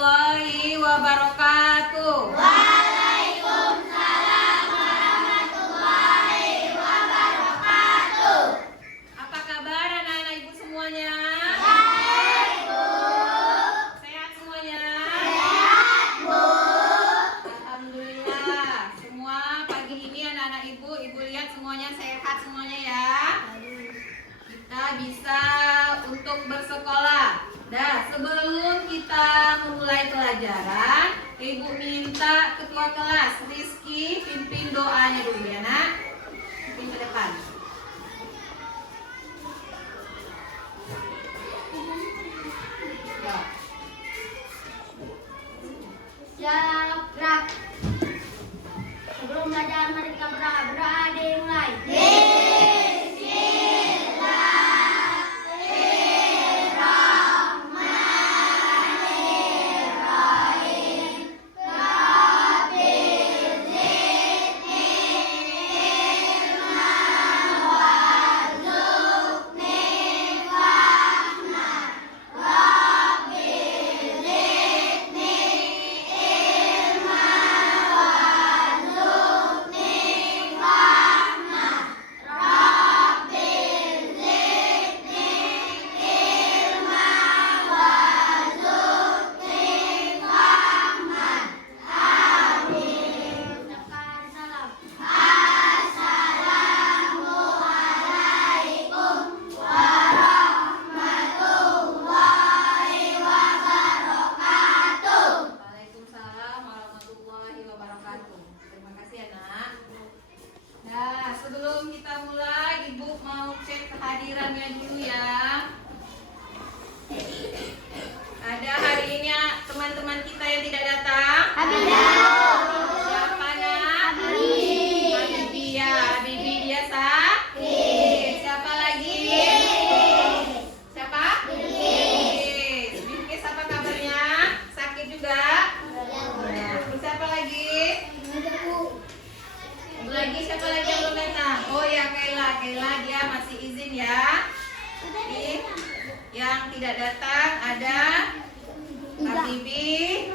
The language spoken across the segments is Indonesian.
warahmatullahi wabarakatuh. Waalaikumsalam warahmatullahi wabarakatuh. Apa kabar anak-anak ibu semuanya? Baik, Bu. Sehat semuanya? Sehat, Bu. Alhamdulillah. Semua pagi ini anak-anak ibu lihat semuanya sehat semuanya ya. Kita bisa untuk bersekolah. Nah, sebelum kita memulai pelajaran, ibu minta ketua kelas Rizky pimpin doanya dulu ya nak. Pimpin ke depan. Ya, gerak. Sebelum belajar mari kita berdoa dimulai. Waalaikumsalam warahmatullahi wabarakatuh. Terima kasih ya nak. Nah, sebelum kita mulai, ibu mau cek kehadirannya dulu ya. Ada hari ini teman-teman kita yang tidak datang? Siapa nak? Habibi ya. Habibi dia sakit. Siapa lagi? Siapa? Bilkis apa kabarnya? Sakit juga? Siapa lagi? Siapa lagi yang belum datang? Oh ya, Kaila dia masih izin ya. Yang tidak datang ada Habibi.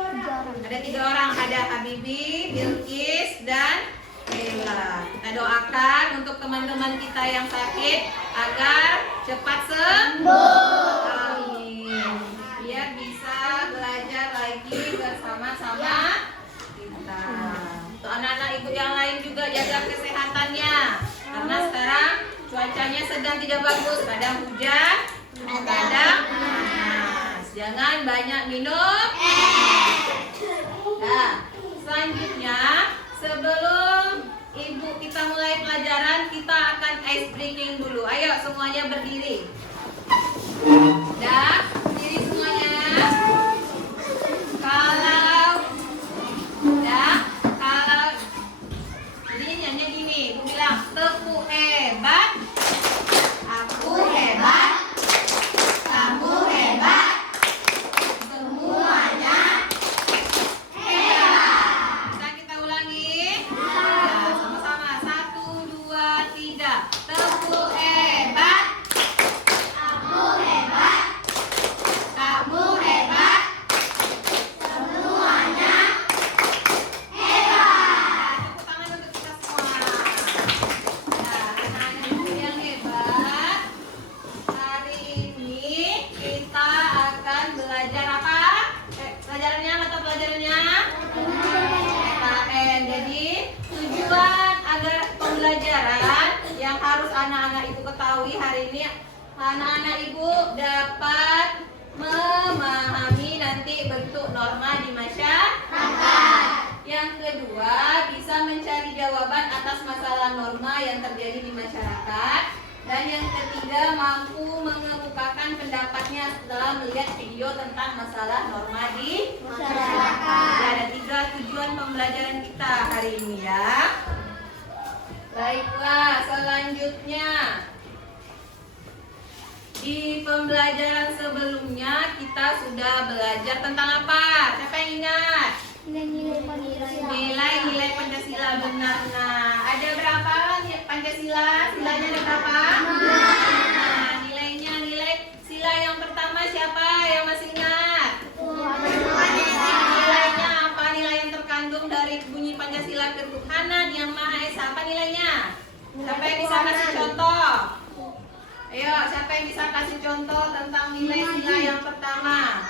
Ada 3 orang, ada Habibi, Bilkis dan Kaila. Kita doakan untuk teman-teman kita yang sakit agar cepat sembuh. Amin. Biar bisa belajar lagi bersama-sama kita. Untuk anak-anak ibu yang lain juga jaga kesehatannya. Karena sekarang cuacanya sedang tidak bagus, kadang hujan, kadang panas. Jangan banyak minum. Nah, selanjutnya sebelum ibu kita mulai pelajaran, kita akan ice breaking dulu. Ayo semuanya berdiri. Dah, berdiri semuanya. Kalau jadi nyanyi gini, ibu bilang tepu hebat, aku hebat, kamu hebat, semuanya hebat. Bisa kita ulangi? Ya, sama-sama. 1, 2, 3. Tepu hebat, Aku hebat, kamu hebat, semuanya hebat. Tepuk tangan untuk kita semua. Nah, anak-anak ibu yang hebat, hari ini kita akan belajar apa? Pelajarannya mata pelajarannya PKN. Jadi tujuan agar pembelajaran yang harus anak-anak ibu ketahui hari ini, anak-anak ibu dapat memahami nanti bentuk norma di masyarakat. Yang kedua, bisa mencari jawaban atas masalah norma yang terjadi di masyarakat. Dan yang ketiga, mampu mengemukakan pendapatnya setelah melihat video tentang masalah norma di masyarakat. Jadi ada 3 tujuan pembelajaran kita hari ini ya. Baiklah, selanjutnya di pembelajaran sebelumnya kita sudah belajar tentang apa? Siapa yang ingat? Nilai-nilai Pancasila, benar. Nah, ada berapa Pancasila? Silanya ada berapa? Nah, nilainya, nilai sila yang pertama siapa yang masih ingat? Ayo, siapa yang bisa kasih contoh tentang nilai sila yang pertama?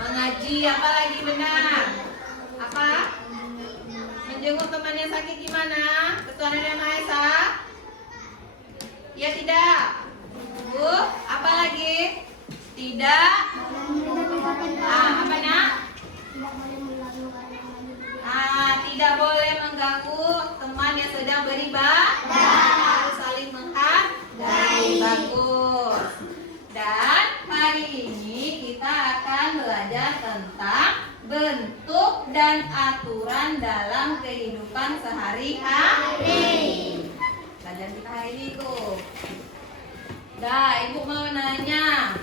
Mengaji, apa lagi benar? Apa? Menjenguk temannya sakit gimana? Ketuhanan Yang Maha Esa? Ya tidak. Bu, apa lagi? Tidak. Apa nak? Tidak boleh mengganggu teman yang sedang beribadah. Harus saling menghargai. Bagus. Dan hari ini kita akan belajar tentang bentuk dan aturan dalam kehidupan sehari-hari. Pelajaran kita hari ini itu. Dah, ibu mau nanya,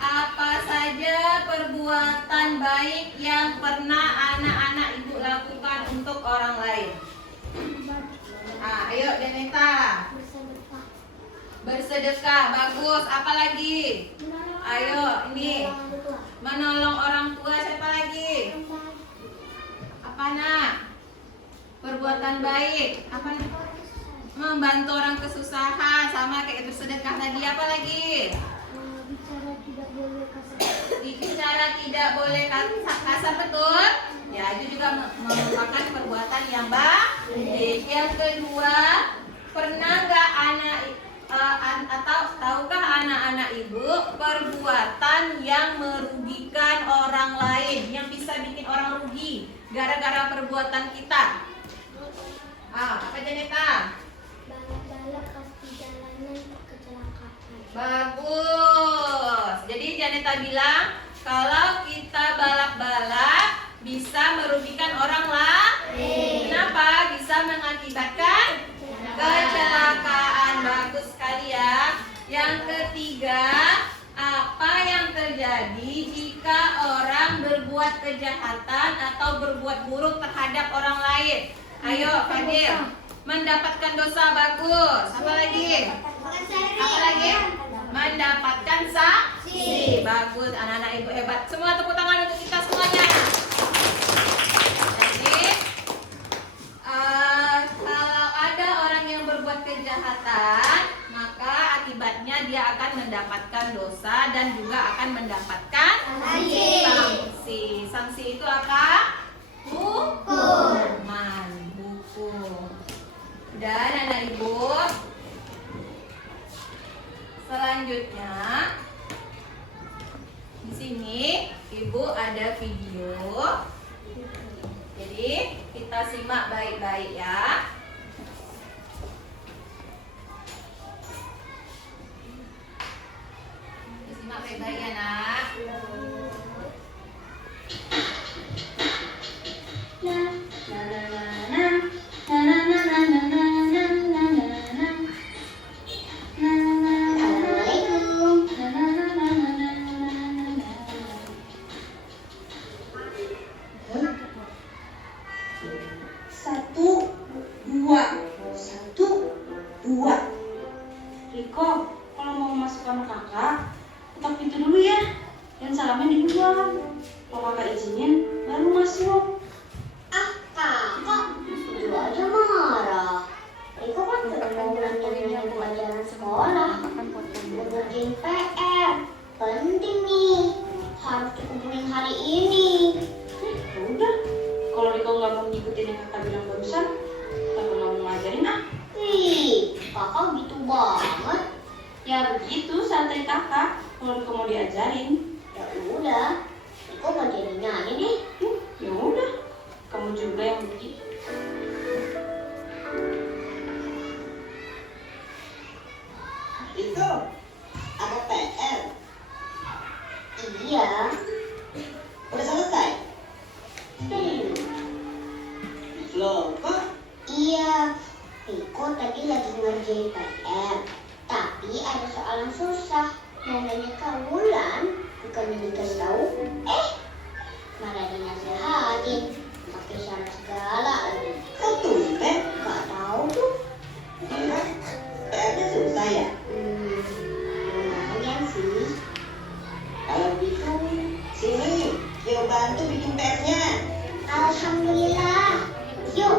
apa saja perbuatan baik yang pernah anak-anak ibu lakukan untuk orang lain? Ayo Denita. Bersedekah, bagus. Apa lagi? Ayo, ini menolong orang tua. Siapa lagi? Apa nak? Perbuatan baik. Apa nak? Membantu orang kesusahan, sama kayak bersedekah tadi. Apa lagi? Bicara tidak boleh kasar, betul? Ya, itu juga merupakan perbuatan yang baik. Yang kedua, pernah nggak atau tahukah anak-anak ibu perbuatan yang merugikan orang lain, yang bisa bikin orang rugi gara-gara perbuatan kita? Apa Janeta? Balap-balap pas di jalanan kecelakaan. Bagus. Jadi Janeta bilang kalau kita balap-balap bisa merugikan orang lain. Kenapa? Bisa mengakibatkan kecelakaan. Bagus sekali ya. Yang ketiga, apa yang terjadi jika orang berbuat kejahatan atau berbuat buruk terhadap orang lain? Ayo Fadil. Mendapatkan dosa. Bagus. Apa lagi? Apa lagi? Mendapatkan saksi. Bagus, anak-anak ibu hebat. Semua tepuk tangan untuk kita semuanya. Jadi kalau ada orang yang berbuat kejahatan, maka akibatnya dia akan mendapatkan dosa dan juga akan mendapatkan sanksi. Sanksi itu apa? Hukuman. Hukum. Dan anak ibu, selanjutnya di sini ibu ada video. Jadi kita simak baik-baik ya. Simak baik-baik ya nak. Riko, kalau mau masuk kamar kakak, ketok pintu dulu ya. Dan salamnya di luar. Kalau kakak izinin, baru masuk. Kakak, itu aja marah. Riko kan sudah mau nanya pelajaran sekolah. Ngerjain PR, penting nih. Harus dikumpulin hari ini. Ya udah, kalau Riko nggak mau ngikutin yang kakak bilang barusan, kakak nggak mau ngajarin ah. Wih, kakak gitu banget. Ya begitu, santai kakak. Kalau Riko mau diajarin, Ya udah, Riko nggak jadi nyanyi deh. ya udah. Kamu juga yang begitu. Itu ada PR. Iya. Udah selesai? Hmm. Loh, kok? Iya. Riko tadi lagi ngerjain PR. Tapi ada soal yang susah. Mau nanya ke Wulan, bukannya dikasih tahu. Malah dinasehatin. Pakai syarat segala lagi. Kok tumben? Gak tahu tuh. Emang PR-nya susah ya? Lumayan sih. Kalau gitu, sini, yuk bantu bikin PR-nya. Alhamdulillah. You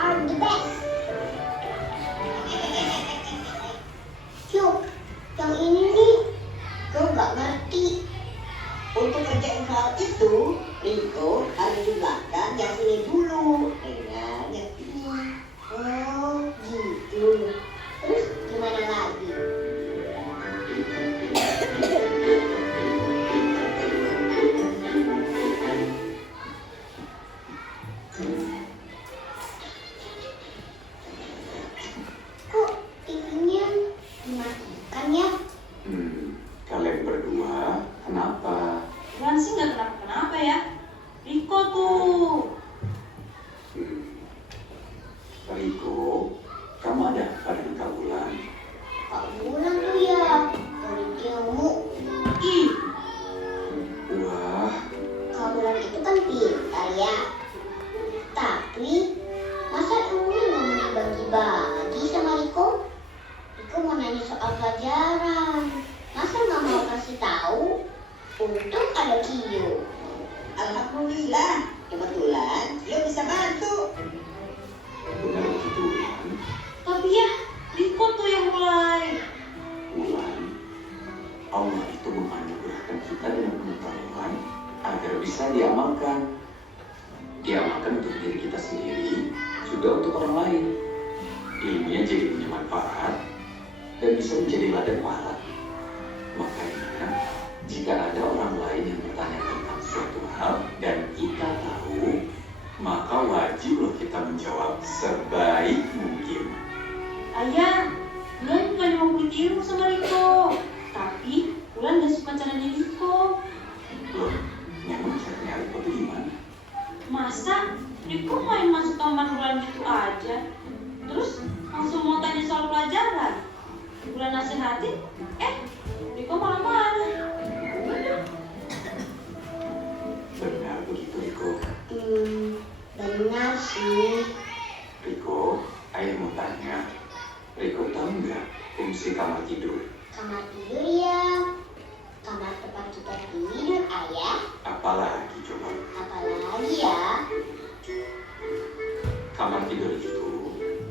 are the best. Yuk, lain hal itu, Riko harus jumlahkan yang ini dulu dengan yang ini. Oh, gitu. Terus gimana lagi? Kok TV-nya dimatikan ya? Kalian berdua kenapa? Bulan sih nggak kenapa-kenapa ya. Riko tuh. Riko, kamu ada apa dengan Kak Bulan? Kak Bulan tuh ya, dari ilmu. Ih, Wah, Kak Bulan itu kan pintar ya. Tapi, masa ilmunya nggak mau dibagi-bagi sama Riko? Riko mau nanya soal pelajaran. Masa nggak mau kasih tahu? Untung ada Kiyo. Alhamdulillah, kebetulan Kio bisa bantu. benar begitu Bulan. tapi ya Riko tuh yang mulai. Bulan, Allah itu menganugerahkan kita dengan pengetahuan agar bisa diamalkan. Diamalkan untuk diri kita sendiri, juga untuk orang lain. Ilmunya jadi punya manfaat dan bisa menjadi ladang pahala. Makanya, jika ada orang lain yang bertanya tentang suatu hal dan kita tahu, maka wajib loh kita menjawab sebaik mungkin. Ayah, Bulan bukan mau beli ilmu sama Riko. Tapi Bulan gak suka caranya Riko. Loh, memang caranya Riko itu gimana? Masa Riko main masuk kamar Bulan gitu aja? Terus langsung mau tanya soal pelajaran? Bulan nasihatin, Riko malah marah. Benar begitu Riko. Benar sih. Riko, ayah mau tanya. Riko tahu nggak fungsi kamar tidur? Kamar tidur ya. Kamar tempat kita tidur, ayah. Apalagi coba? Apalagi ya? Kamar tidur itu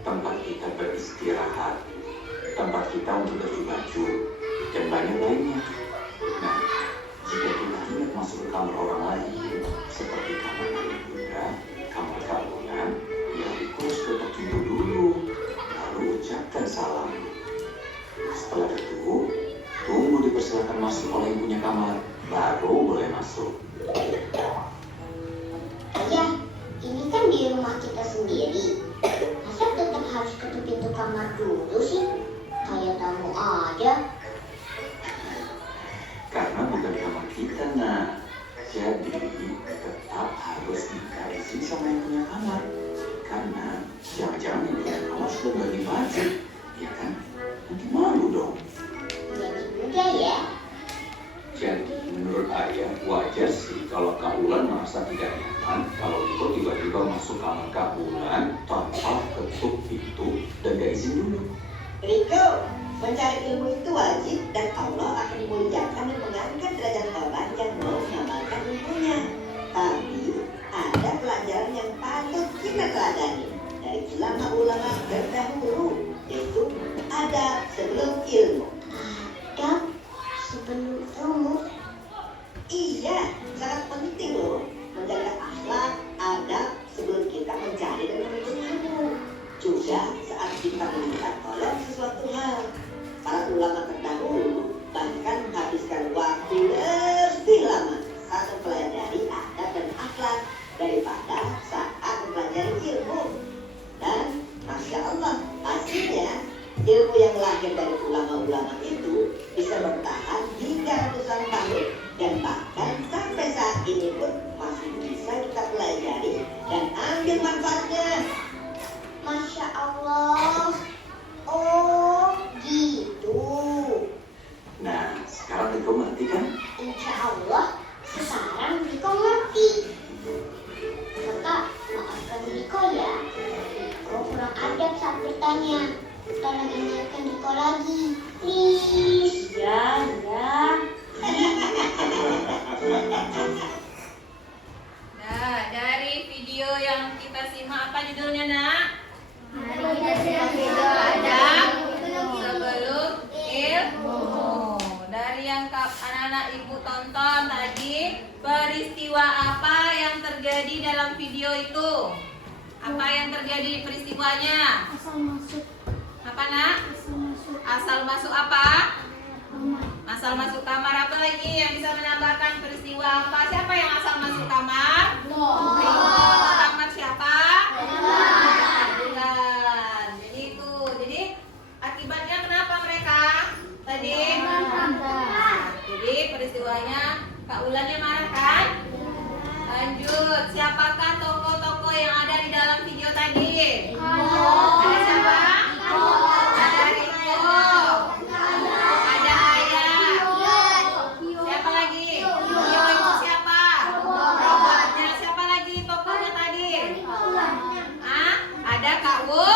tempat kita beristirahat, tempat kita untuk baju baju, dan banyak lainnya. Nah, jika kita hendak masuk ke kamar orang lain, seperti kamar ayah bunda, kamar kabulan, ya Riko harus tetap tidur dulu, lalu ucapkan salam. Setelah itu, tunggu dipersilakan masuk oleh yang punya kamar, baru boleh masuk. Ayah, ini kan di rumah kita sendiri. Masa tetap harus ketuk pintu kamar dulu sih? Kayak tamu aja. Karena bukan kamar kita, nah. Jadi, tetap harus minta izin sama yang punya kamar. Karena, jangan-jangan yang punya kamar sudah bagi baju. Ya kan? Nanti malu dong. Jadi juga ya. Jadi, menurut ayah, wajar sih kalau Kak Ulan merasa tidak nyaman kalau Riko tiba-tiba masuk kamar Kak Ulan tanpa ketuk pintu dan gak izin dulu. Riko, mencari ilmu itu wajib dan Allah akan memuliakan dan mengangkat derajat orang yang mau mengamalkan ilmunya. Tapi ada pelajaran yang patut kita teladani dari ulama-ulama terdahulu, yaitu adab sebelum ilmu. Adab sebelum ilmu. Iya, sangat penting loh menjaga akhlak, adab sebelum kita mencari dan menuntut ilmu. Juga saat kita meminta tolong sesuatu hal, para ulama terdahulu bahkan menghabiskan waktu lebih lama saat mempelajari adab dan akhlak daripada saat mempelajari ilmu. Dan Masya Allah, hasilnya ilmu yang lahir dari ulama-ulama itu bisa bertahan hingga ratusan tahun dan bahkan sampai saat ini pun masih bisa kita pelajari dan ambil manfaatnya. Masya Allah. Oh, gitu. Nah, sekarang Riko ngerti kan? Insya Allah, sekarang Riko ngerti. Kakak, maafkan Riko ya. Riko kurang adab saat bertanya. Tolong ingatkan Riko lagi, please. Ya. Nah, dari video yang kita simak, apa judulnya, Nak? Adab sebelum ilmu. Dari yang anak-anak ibu tonton tadi, Peristiwa apa yang terjadi dalam video itu? Apa yang terjadi peristiwanya? Asal masuk. Apa nak? Asal masuk. Asal masuk apa? Kamar. Asal masuk kamar. Apa lagi yang bisa menambahkan peristiwa apa? Siapa yang asal masuk kamar? Riko. Kamar siapa? Bulan. Jadi itu. Jadi akibatnya kenapa mereka tadi? Jadi peristiwanya Kak Ulannya marah kan? Lanjut. Siapakah tokoh-tokoh yang ada di dalam video tadi? Ada siapa? Ada Riko. Ada Ayah. Siapa lagi? Yo itu siapa? Robotnya. Siapa lagi tokohnya tadi? Hah? Ada Kak Wu?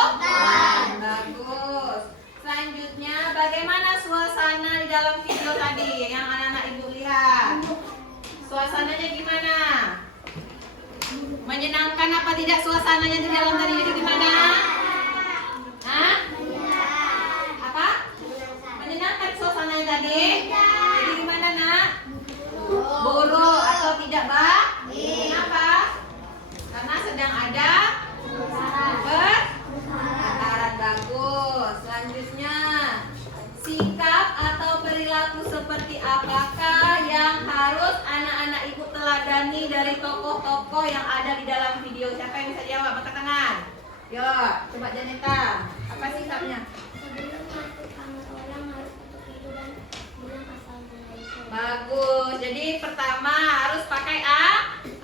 Bagus. Selanjutnya, bagaimana suasana di dalam video tadi yang anak-anak ibu lihat? Suasananya gimana? Menyenangkan apa tidak suasananya di dalam tadi? Jadi gimana? Hah? Apa? Menyenangkan suasananya tadi? Jadi gimana nak? Buruk atau tidak bah? Kenapa? Karena sedang ada pertengkaran. Bagus. Selanjutnya, sikap atau perilaku seperti apakah yang harus anak-anak ibu teladani dari tokoh-tokoh yang ada di dalam video? Siapa yang bisa jawab? Angkat tangan. Yo, coba Janeta. Apa sikapnya? Sebelum masuk kamar orang harus tutup pintu dan bilang asal mulai. Bagus. Jadi pertama harus pakai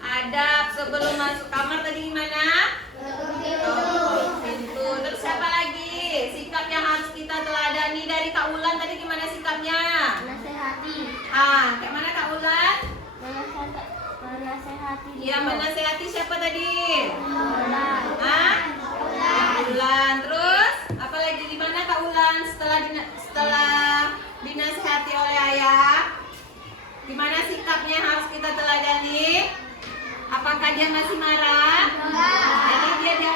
adab. Sebelum masuk kamar tadi gimana? Tutup pintu. Terus siapa lagi? Sikap yang harus kita teladani dari Kak Ulan tadi gimana sikapnya? Menasehati. Kayak mana Kak Ulan? Menasehati. Iya, menasehati siapa tadi? Ulan. Kak Ulan. Terus apa lagi di mana Kak Ulan setelah dinasehati oleh ayah? Gimana sikapnya harus kita teladani? Apakah dia masih marah? Jadi dia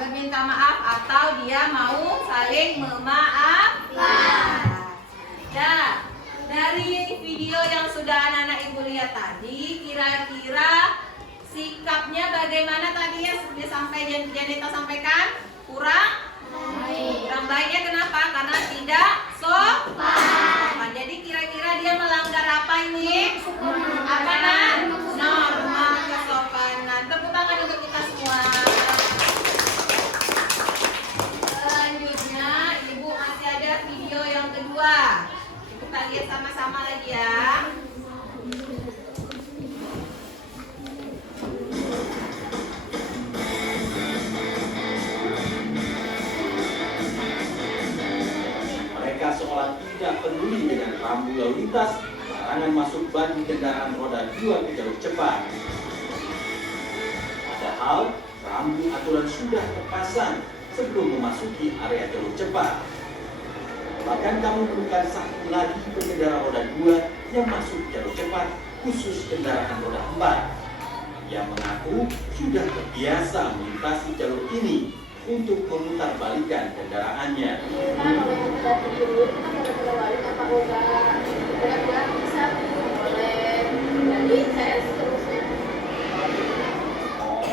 berminta maaf atau dia mau saling memaafkan. Nah, dari video yang sudah anak-anak ibu lihat tadi, kira-kira sikapnya bagaimana tadi yang sudah Janeta sampaikan? Kurang baiknya kenapa? Karena tidak sopan. Jadi kira-kira dia melanggar apa ini? Apa nak? Norma kesopanan. Tepuk tangan untuk kita semua. Selanjutnya, ibu masih ada video yang kedua. Kita lihat sama-sama lagi ya. Mereka seolah tidak peduli dengan rambu lalu lintas, larangan masuk bagi kendaraan roda 2 ke jalur cepat. Padahal rambu aturan sudah terpasang sebelum memasuki area jalur cepat. Bahkan kamu menemukan satu lagi pengendara roda 2 yang masuk jalur cepat khusus kendaraan roda 4 yang mengaku sudah terbiasa melintasi jalur ini untuk memutarbalikkan kendaraannya.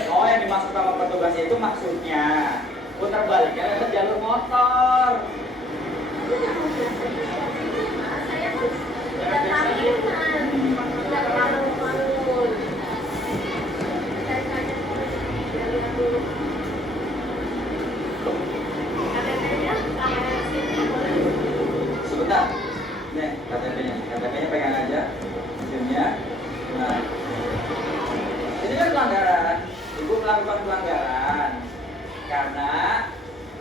Oh, yang dimaksud sama petugas itu maksudnya putar baliknya ke jalur motor. Sebentar, nih KTP-nya pegang aja, SIM-nya. Nah, ini kan pelanggaran. Ibu melakukan pelanggaran karena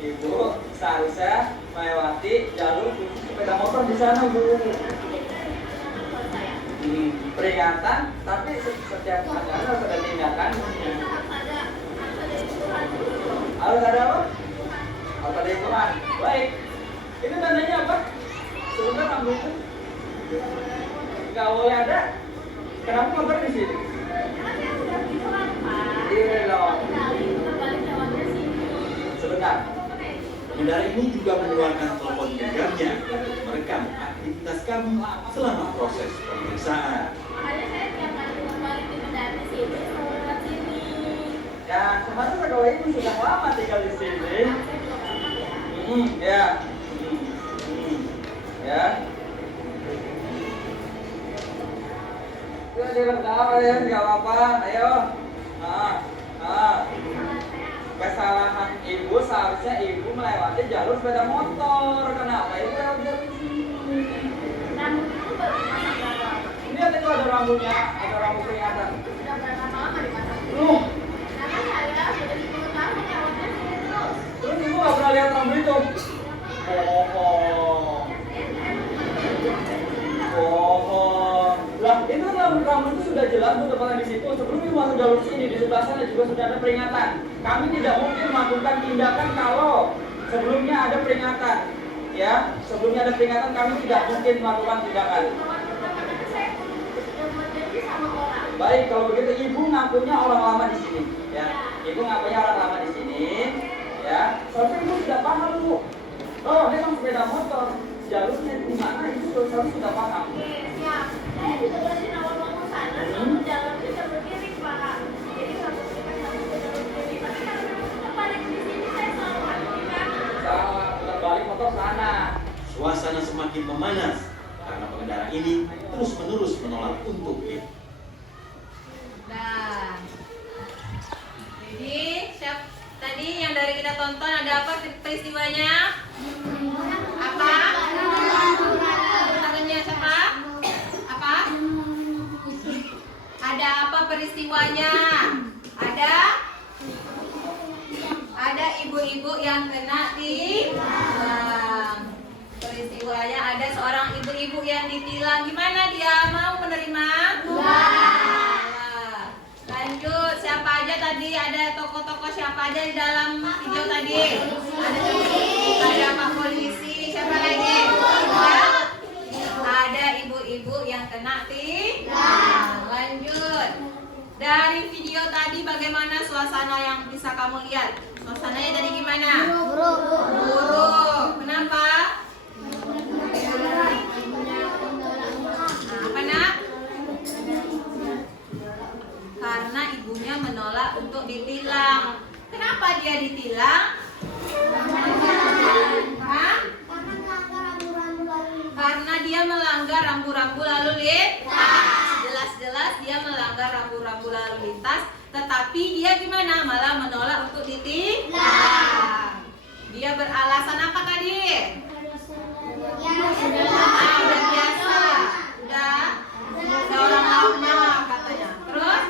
ibu seharusnya melewati jalur khusus sepeda motor di sana, Bu. Peringatan, tapi setiap pelanggaran harus ada tindakan. Harus ada apa? Harus ada hitungan. Baik. Ini tandanya apa? Sebentar ambil. Nggak boleh ada. Kenapa motor di sini? Iya dong. Sebentar. Pengendara ini juga mengeluarkan telepon genggamnya untuk merekam aktivitas kami selama proses pemeriksaan. ini sudah lama tinggal di sini. Ya. Ya. Yuk direkam ya, nggak apa-apa. Ayo. Kesalahan ibu seharusnya ibu melewati jalur sepeda motor. Kenapa ibu lewat jalur sini? Rambut itu baru dimasak berapa? Lihat itu ada rambutnya, ada rambut peringatan. Sudah berapa lama dimasak? Loh, Karena saya sudah 10 tahun lewatnya sini terus. terus ibu nggak pernah lihat rambut itu? Bohong. Bohong. Lah, itu rambut itu sudah jelas tuh tempatnya di situ. Sebelum ibu masuk jalur sini, di sebelah sana juga sudah ada peringatan. Kami tidak mungkin melakukan tindakan kalau sebelumnya ada peringatan. Ya, sebelumnya ada peringatan kami tidak mungkin melakukan tindakan. Baik, kalau begitu ibu ngakunya orang lama di sini, ya. Ibu ngakunya orang lama di sini, ya. Soalnya ibu sudah paham bu. Oh, ini kan sepeda motor. Jalurnya di mana ibu sudah paham. Siap. Saya juga berarti awal mau sana, lalu jalannya jalur kiri Pak. Jadi harus kita harus ke jalur kiri. Tapi kalau memang terbalik di sini saya selalu aktifkan. Salah, terbalik motor sana. Suasana semakin memanas karena pengendara ini terus-menerus menolak untuk lift. Nah, jadi tadi yang dari kita tonton ada apa peristiwanya? Apa? Tangannya siapa? Apa? Ada apa peristiwanya? Ada ibu-ibu yang kena tilang. Peristiwanya ada seorang ibu-ibu yang ditilang. Gimana dia mau menerima? Lanjut, siapa aja tadi? Ada tokoh-tokoh siapa aja di dalam video tadi? Ada Pak Polisi, siapa lagi? Ada ibu-ibu yang kena tilang. Lanjut. Dari video tadi bagaimana suasana yang bisa kamu lihat? Suasananya tadi gimana? Buruk. Kenapa? Nah, apa nak? Karena ibunya menolak untuk ditilang. Kenapa dia ditilang? Hah? Karena dia melanggar rambu-rambu lalu lintas. Jelas-jelas dia melanggar rambu-rambu lalu lintas, tetapi dia gimana? Malah menolak untuk ditilang. Dia beralasan apa tadi? Udah biasa. Udah orang lama katanya. Terus?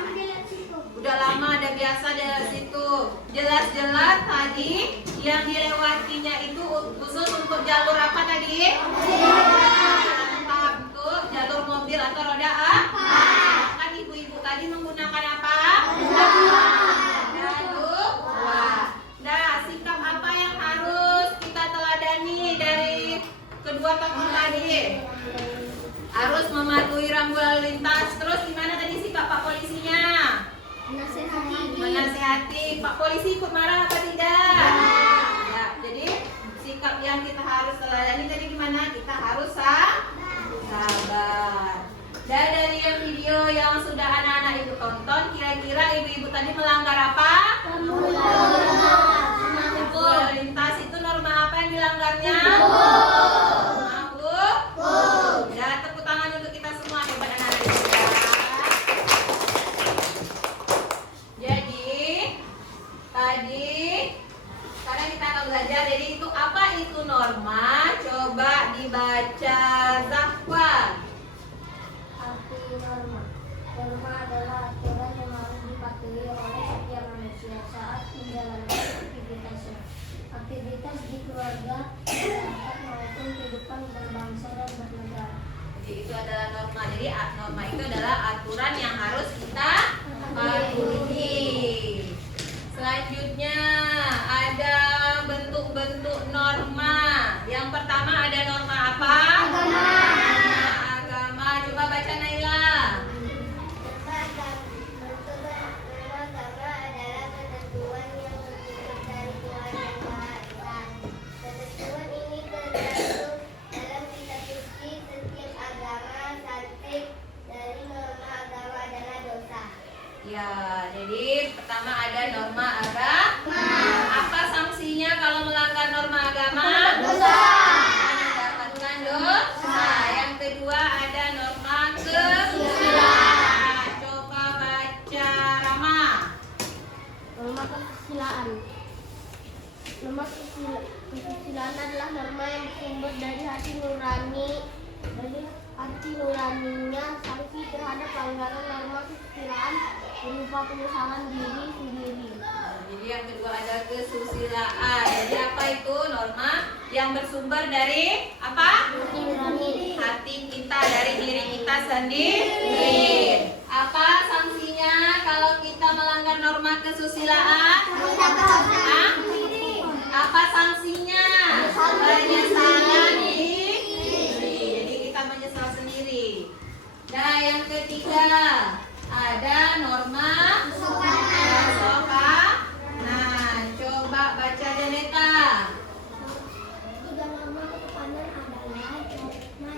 Udah lama ada biasa dari situ. Jelas-jelas tadi yang dilewatinya itu khusus untuk jalur apa tadi? Untuk jalur mobil atau roda apa? Kan ibu-ibu tadi menggunakan apa? Roda dua. Nah, sikap apa yang harus kita teladani dari kedua tokoh tadi? Harus mematuhi rambu lalu lintas. Terus gimana tadi sikap Pak Polisinya? Menasehati. Pak Polisi ikut marah apa tidak? Ya, jadi sikap yang kita harus teladani tadi gimana? Kita harus sabar. Dan dari yang video yang sudah anak-anak ibu tonton, kira-kira ibu-ibu tadi melanggar apa? Rambu lalu lintas itu norma apa yang dilanggarnya? Ya, tepuk tangan untuk kita semua, hebat anak-anak ibu. Jadi tadi sekarang kita akan belajar. Jadi itu apa itu norma? Coba dibaca Zafwan. Arti norma. Norma adalah aturan yang harus dipatuhi oleh setiap manusia saat menjalankan aktivitasnya. Aktivitas di keluarga, masyarakat maupun kehidupan berbangsa dan bernegara. Jadi itu adalah norma. Jadi norma itu adalah aturan yang harus kita patuhi. Selanjutnya ada bentuk-bentuk norma. Yang pertama ada norma apa? Agama. Coba baca Naila. Norma adalah ketentuan yang tercipta dari Tuhan yang Maha Esa. Ketentuan ini tercantum dalam kitab suci. Setiap agama salib dari norma agama adalah dosa. Ya, jadi pertama ada norma agama. Apa sanksinya kalau melanggar norma agama? Mendapatkan dosa. Yang kedua ada norma kesusilaan. Coba baca Rama. Norma kesusilaan. Norma kesusilaan adalah norma yang bersumber dari hati nurani. Dari hati nuraninya, sanksi terhadap pelanggaran norma kesusilaan berupa penyesalan diri sendiri. Jadi yang kedua ada kesusilaan. Jadi apa itu norma yang bersumber dari apa? Hati nurani. Hati kita, dari diri kita sendiri. Apa sanksinya kalau kita melanggar norma kesusilaan? Hah? Apa sanksinya? Penyesalan diri. Jadi kita menyesal sendiri. Nah, yang ketiga ada norma kesopanan. Nah, coba baca Janeta. Tiga norma kesopanan adalah norma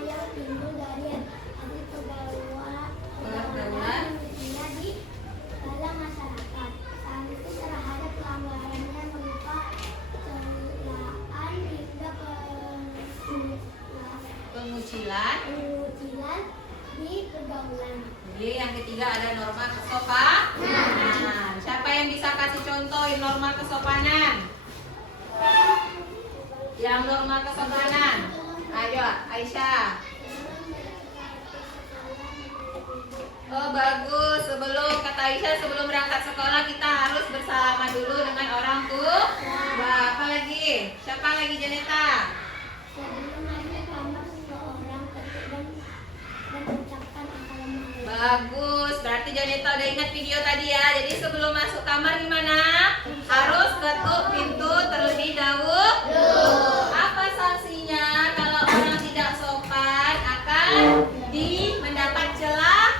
yang timbul dari hati pergaulan manusia di dalam masyarakat. Sanksi terhadap pelanggarannya berupa celaan hingga Pengucilan. pengucilan di pergaulan. Jadi yang ketiga ada norma kesopanan. Siapa yang bisa kasih contoh norma kesopanan? Yang norma kesopanan. Ayo, Aisyah. Oh bagus. Kata Aisyah sebelum berangkat sekolah kita harus bersalaman dulu dengan orang tua. Apa lagi? Siapa lagi Janeta? Sebelum masuk kamar seseorang ketuk dan ucapkan assalamualaikum. Bagus, berarti Janeta udah ingat video tadi ya. Jadi sebelum masuk kamar gimana? Harus ketuk pintu terlebih dahulu. Apa sanksinya kalau orang tidak sopan akan mendapat celaan?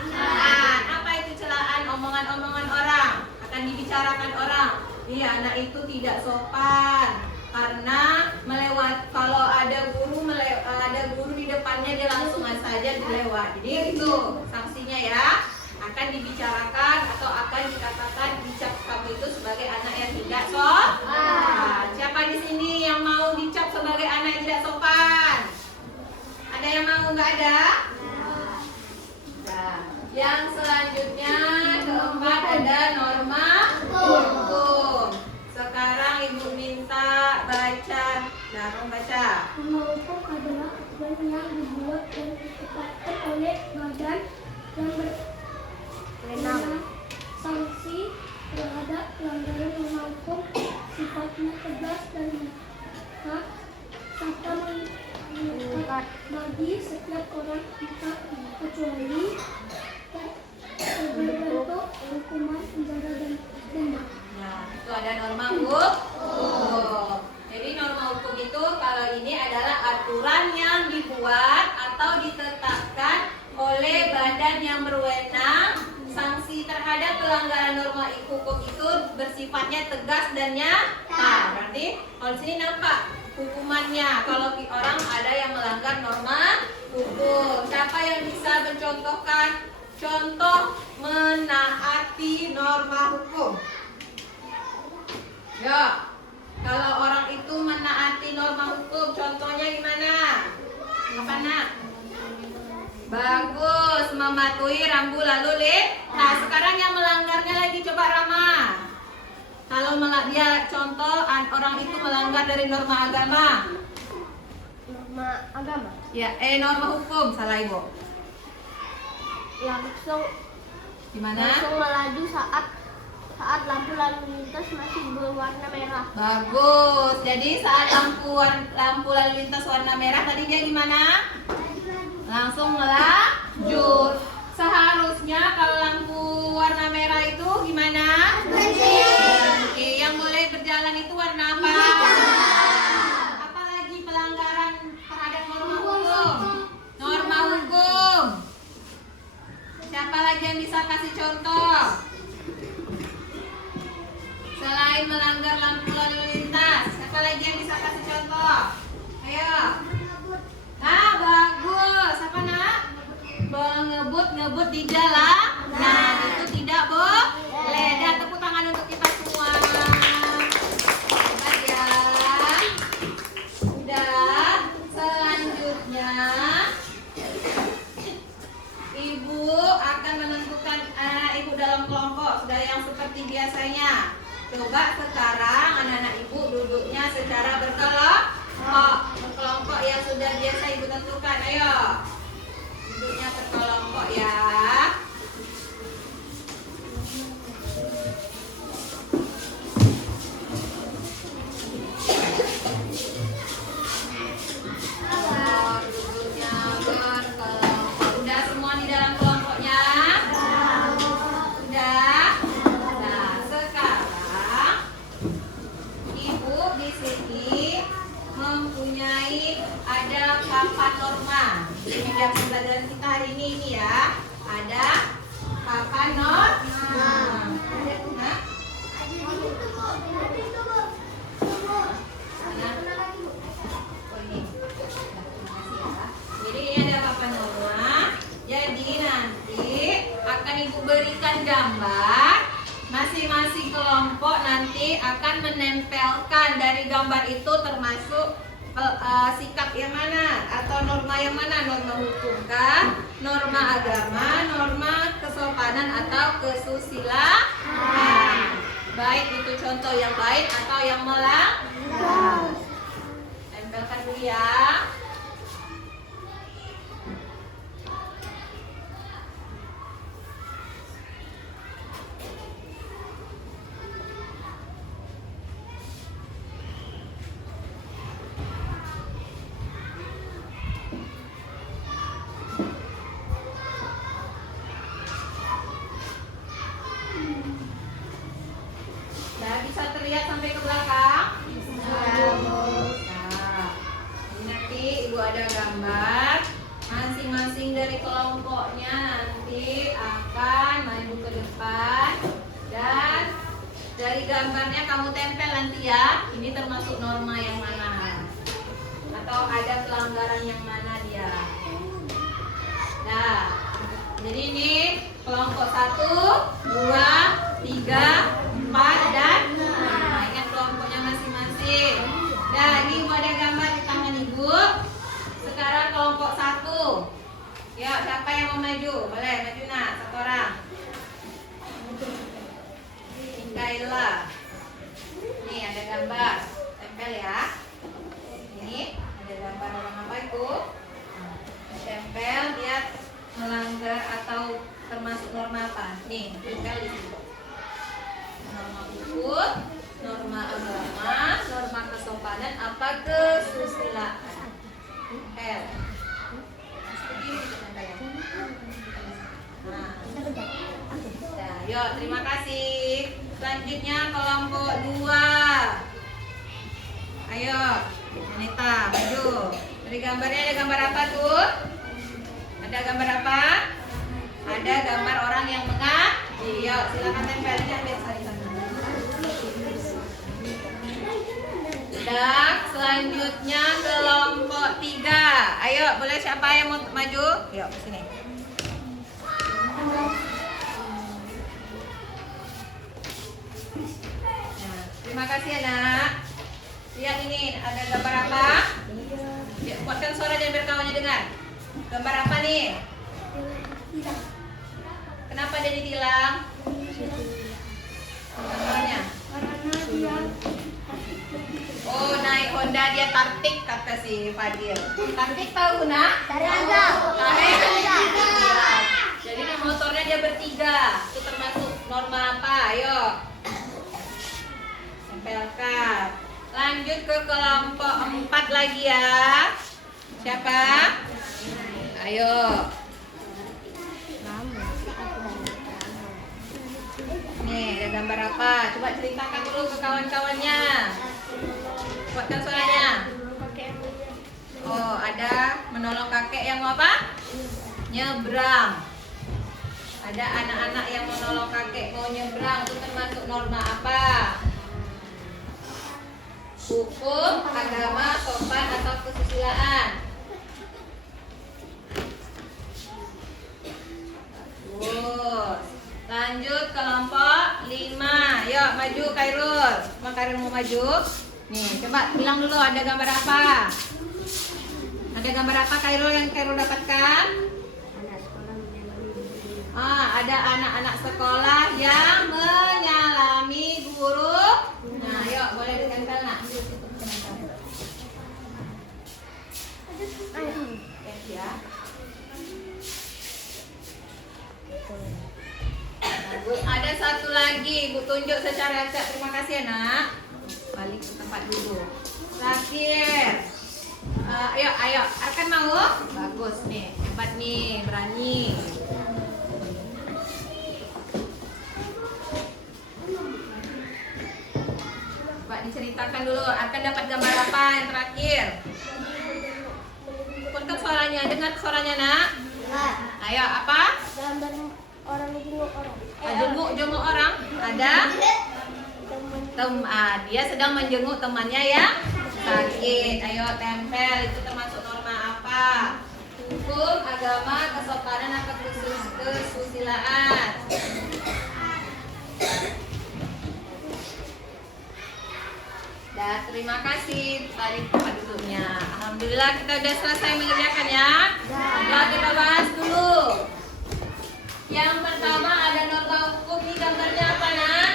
Apa itu celaan? Omongan-omongan orang akan dibicarakan orang. Iya, anak itu tidak sopan karena kalau ada guru di depannya dia langsung saja dilewat. Jadi itu sanksinya ya, akan dibicarakan atau akan dikatakan dicap kamu itu sebagai anak yang tidak sopan. Siapa di sini yang mau dicap sebagai anak yang tidak sopan? Ada yang mau? Nggak ada? Nah, yang selanjutnya keempat ada norma hukum. Sekarang ibu minta baca, Darong baca. Norma hukum adalah aturan yang dibuat dan ditetapkan oleh badan yang berwenang. Sanksi terhadap pelanggaran norma hukum sifatnya tegas dan mengikat serta mengikat bagi setiap orang kita kecuali berbentuk hukuman penjara dan denda. Nah, itu ada norma hukum. Jadi norma hukum itu kalau ini adalah aturan yang dibuat atau ditetapkan oleh badan yang berwenang. Sanksi terhadap pelanggaran norma hukum itu bersifatnya tegas dan nyata. Berarti kalau sini nampak hukumannya kalau orang ada yang melanggar norma hukum. Siapa yang bisa mencontohkan contoh menaati norma hukum? Ya, kalau orang itu menaati norma hukum, contohnya gimana? Apa nak? Bagus, mematuhi rambu lalu lintas. Nah, sekarang yang melanggarnya lagi coba Rama. Kalau dia contoh orang itu melanggar dari norma agama. Norma agama Ya, norma hukum, salah ibu. langsung Gimana? melaju saat lampu lalu lintas masih berwarna merah. Bagus. Jadi saat lampu lalu lintas warna merah tadi dia gimana? Langsung melaju. Seharusnya kalau lampu warna merah itu gimana? Oke, yang boleh berjalan itu warna apa? Apalagi pelanggaran terhadap norma hukum? Norma hukum. Siapa lagi yang bisa kasih contoh? Selain melanggar lampu lalu lintas, siapa lagi yang bisa kasih contoh? Ayo. Nah, bagus. Apa nak? Ngebut di jalan. Nah, itu tidak boleh. Dan tepuk tangan untuk kita semua. kelompok, sudah yang seperti biasanya. Coba sekarang anak-anak ibu duduknya secara berkelompok. Berkelompok yang sudah biasa ibu tentukan. Ayo, duduknya berkelompok ya. Duduknya berkelompok. Udah semua di dalam kelompoknya? Udah? Nah, sekarang ibu di sini mempunyai ada papan norma. Di meja pembelajaran kita hari ini ya, ada papan norma. Nah, jadi ini ada papan norma. Jadi nanti akan ibu berikan gambar. Masing-masing kelompok nanti akan menempelkan dari gambar itu termasuk sikap yang mana atau norma yang mana, norma hukum kah, norma agama, norma kesopanan atau kesusilaan. Baik itu contoh yang baik atau yang melanggar. Tempelkan dulu ya. Nah, bisa terlihat sampai ke belakang? Nah, ini nanti ibu ada gambar. Masing-masing dari kelompoknya nanti akan maju ke depan. Dan dari gambarnya kamu tempel nanti ya. Ini termasuk norma yang mana? Atau ada pelanggaran yang mana dia? Nah, jadi ini kelompok 1, 2, 3, 4 dan 5. Ingat kelompoknya masing-masing. Nah, ini ibu ada gambar di tangan ibu. Sekarang kelompok 1. Ya, siapa yang mau maju? Boleh maju nak, satu orang. Kaila. Nih ada gambar. Tempel ya. Ini ada gambar orang apa itu? Tempel, lihat melanggar atau termasuk norma apa? Nih, tempel di sini. Norma hukum, norma agama, norma kesopanan, apa kesusilaan. L. Seperti ini tempelnya. Nah, yuk, terima kasih. Selanjutnya kelompok 2. Ayo, Anita, maju. Dari gambarnya ada gambar apa tuh? Ada gambar apa? Ada gambar orang yang mengaji. Yuk, silakan tempelnya biasa di sana. Dan selanjutnya kelompok 3. Ayo, boleh siapa yang mau maju? Yuk, ke sini. Nah, terima kasih anak. Lihat ini, ada gambar apa? Ya, kuatkan suara dan biar kawannya dengar. Gambar apa nih? Kenapa dia ditilang? Gambarnya? Oh, naik Honda dia tartik kata si Fadil. Tartik tahu nak? Tarik. Jadi motornya dia bertiga. Itu termasuk norma apa? Ayo. Tempelkan. Lanjut ke kelompok 4 lagi ya. Siapa? Ayo. Nih, ada gambar apa? Coba ceritakan dulu ke kawan-kawannya. Kuatkan suaranya. Oh, ada menolong kakek yang mau apa? Nyebrang. Ada anak-anak yang menolong kakek mau nyebrang. Itu termasuk norma apa? Hukum, agama, sopan, atau kesusilaan? Lanjut kelompok 5. Yuk maju Khairul. Bang Khairul mau maju. Nih coba bilang dulu ada gambar apa? Ada gambar apa Khairul yang Khairul dapatkan? Ada anak-anak sekolah yang menyalami guru. Nah, yuk boleh ditempel nak. Ya. Nah, Bu, ada satu lagi, Bu tunjuk secara acak. Terima kasih ya nak. Balik ke tempat dulu. Terakhir. Ayo, akan mau? Bagus nih, hebat nih, berani. Coba diceritakan dulu, akan dapat gambar apa yang terakhir? Putar suaranya, dengar suaranya nak. Ayo, apa? Gambar orang jenguk orang. Jenguk orang. Ada? Dia sedang menjenguk temannya yang sakit. Ayo tempel, itu termasuk norma apa? Hukum, agama, kesopanan, atau kesusilaan? Dan terima kasih, balik tempat duduknya. Alhamdulillah kita sudah selesai mengerjakan ya. Nah, kita bahas dulu. Yang pertama ada norma hukum, ini gambarnya apa nak?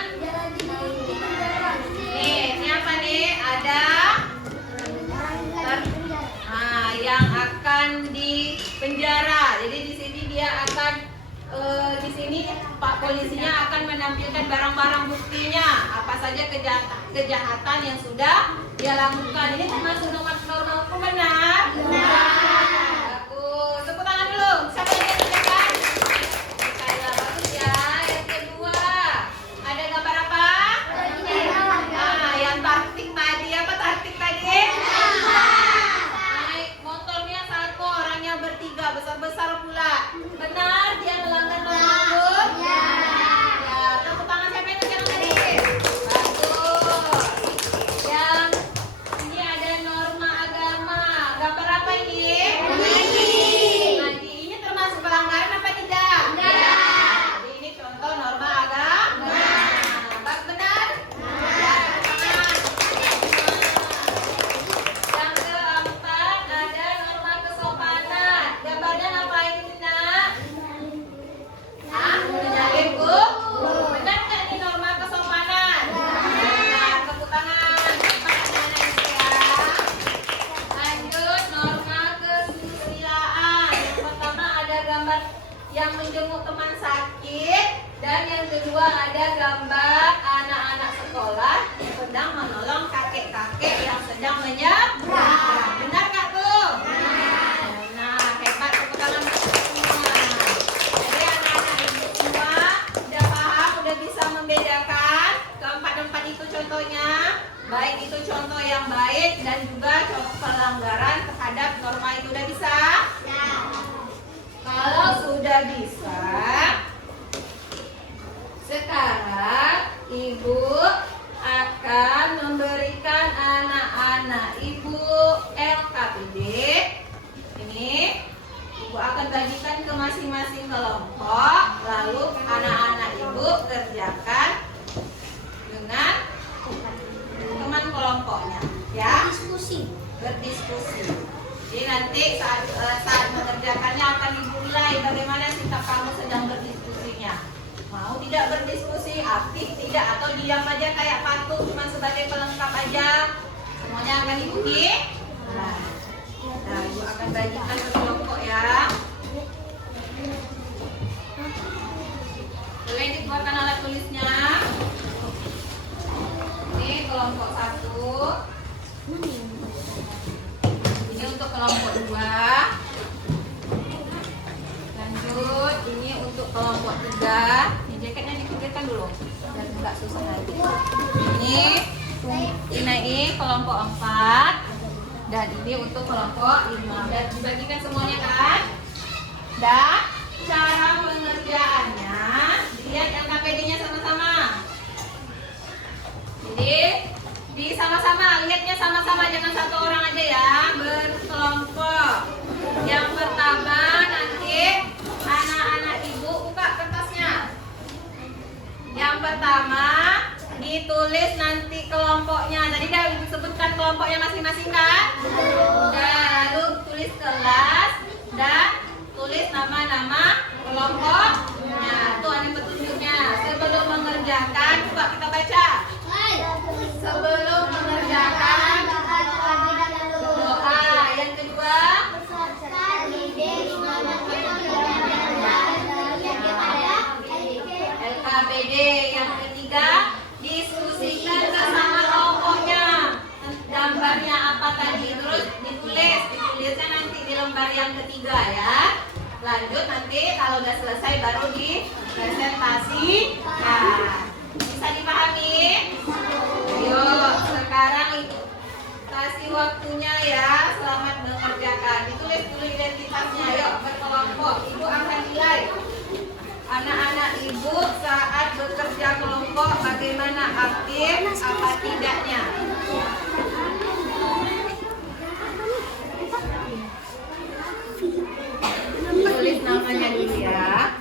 Ini apa nih? Ada yang akan di penjara. Jadi di sini dia akan di sini Pak polisinya akan menampilkan barang-barang buktinya apa saja kejahatan yang sudah dia lakukan. Ini termasuk norma hukum benar? Bagus. Tepuk tangan dulu. Siapa yang kerjakan? Kayak bagus ya. Yang kedua ada gambar apa? Yang taktik tadi. Apa taktik tadi? Naik motornya satu, orangnya bertiga, besar-besar pula. Benar dia melanggar norma hukum? Ya. Tepuk tangan siapa yang kerjakan tadi? Bagus. Yang ini ada norma agama. Gambar apa ini? Ngaji. Ini termasuk pelanggaran apa tidak? Jadi ini contoh norma agama. Benar? Yang keempat ada norma kesopanan. Gambarnya apa ini nak? Menjalin Bu? Benar nggak ini norma kesopanan? Nah, tepuk tangan. Lanjut norma kesusilaan. Yang pertama ada gambar yang menjenguk teman sakit, dan yang kedua ada gambar anak-anak sekolah yang sedang menolong kakek-kakek yang sedang menyeberang. Benar nggak tuh? Nah, hebat, tepuk tangan semua. Jadi anak-anak ibu semua udah paham, udah bisa membedakan keempat-empat itu contohnya. Baik itu contoh yang baik dan juga contoh pelanggaran terhadap norma itu udah bisa? Kalau sudah bisa, sekarang ibu akan memberikan anak-anak ibu LKPD. Ini ibu akan bagikan ke masing-masing kelompok, lalu anak-anak ibu kerjakan dengan teman kelompoknya, ya. Berdiskusi. Jadi nanti saat mengerjakannya akan ibu nilai bagaimana sikap kamu sedang berdiskusinya. Mau tidak berdiskusi, aktif tidak, atau diam aja kayak patung cuma sebagai pelengkap aja. Semuanya akan ibu Nah, ibu akan bagikan ke kelompok ya. Boleh dikeluarkan alat tulisnya. Ini kelompok 1. Ini untuk kelompok 2. Lanjut, ini untuk kelompok 3. Ini jaketnya dipikirkan dulu biar nggak susah lagi. Ini kelompok 4. Dan ini untuk kelompok 5. Dan dibagikan semuanya kan? Dan cara pengerjaannya, lihat LKPD-nya sama-sama. Jadi sama-sama, lihatnya sama-sama, jangan satu orang aja ya, berkelompok. Yang pertama nanti anak-anak ibu buka kertasnya. Yang pertama ditulis nanti kelompoknya. Tadi udah disebutkan kelompoknya masing-masing kan? Dan lalu tulis kelas dan tulis nama-nama kelompoknya. Ulangi petunjuknya. Sebelum mengerjakan, coba kita baca. Sebelum mengerjakan doa. Yang kedua, LKBD. Yang ketiga, diskusikan bersama kelompoknya. Gambarnya apa tadi? Terus ditulisnya nanti di lembar yang ketiga ya. Lanjut nanti kalau udah selesai baru di presentasi. Nah, bisa dipahami? Ayo, sekarang kasih waktunya ya. Selamat mengerjakan. Ditulis dulu identitasnya. Yuk, berkelompok. Ibu akan nilai anak-anak ibu saat bekerja kelompok bagaimana, aktif apa tidaknya. Tulis namanya dulu ya.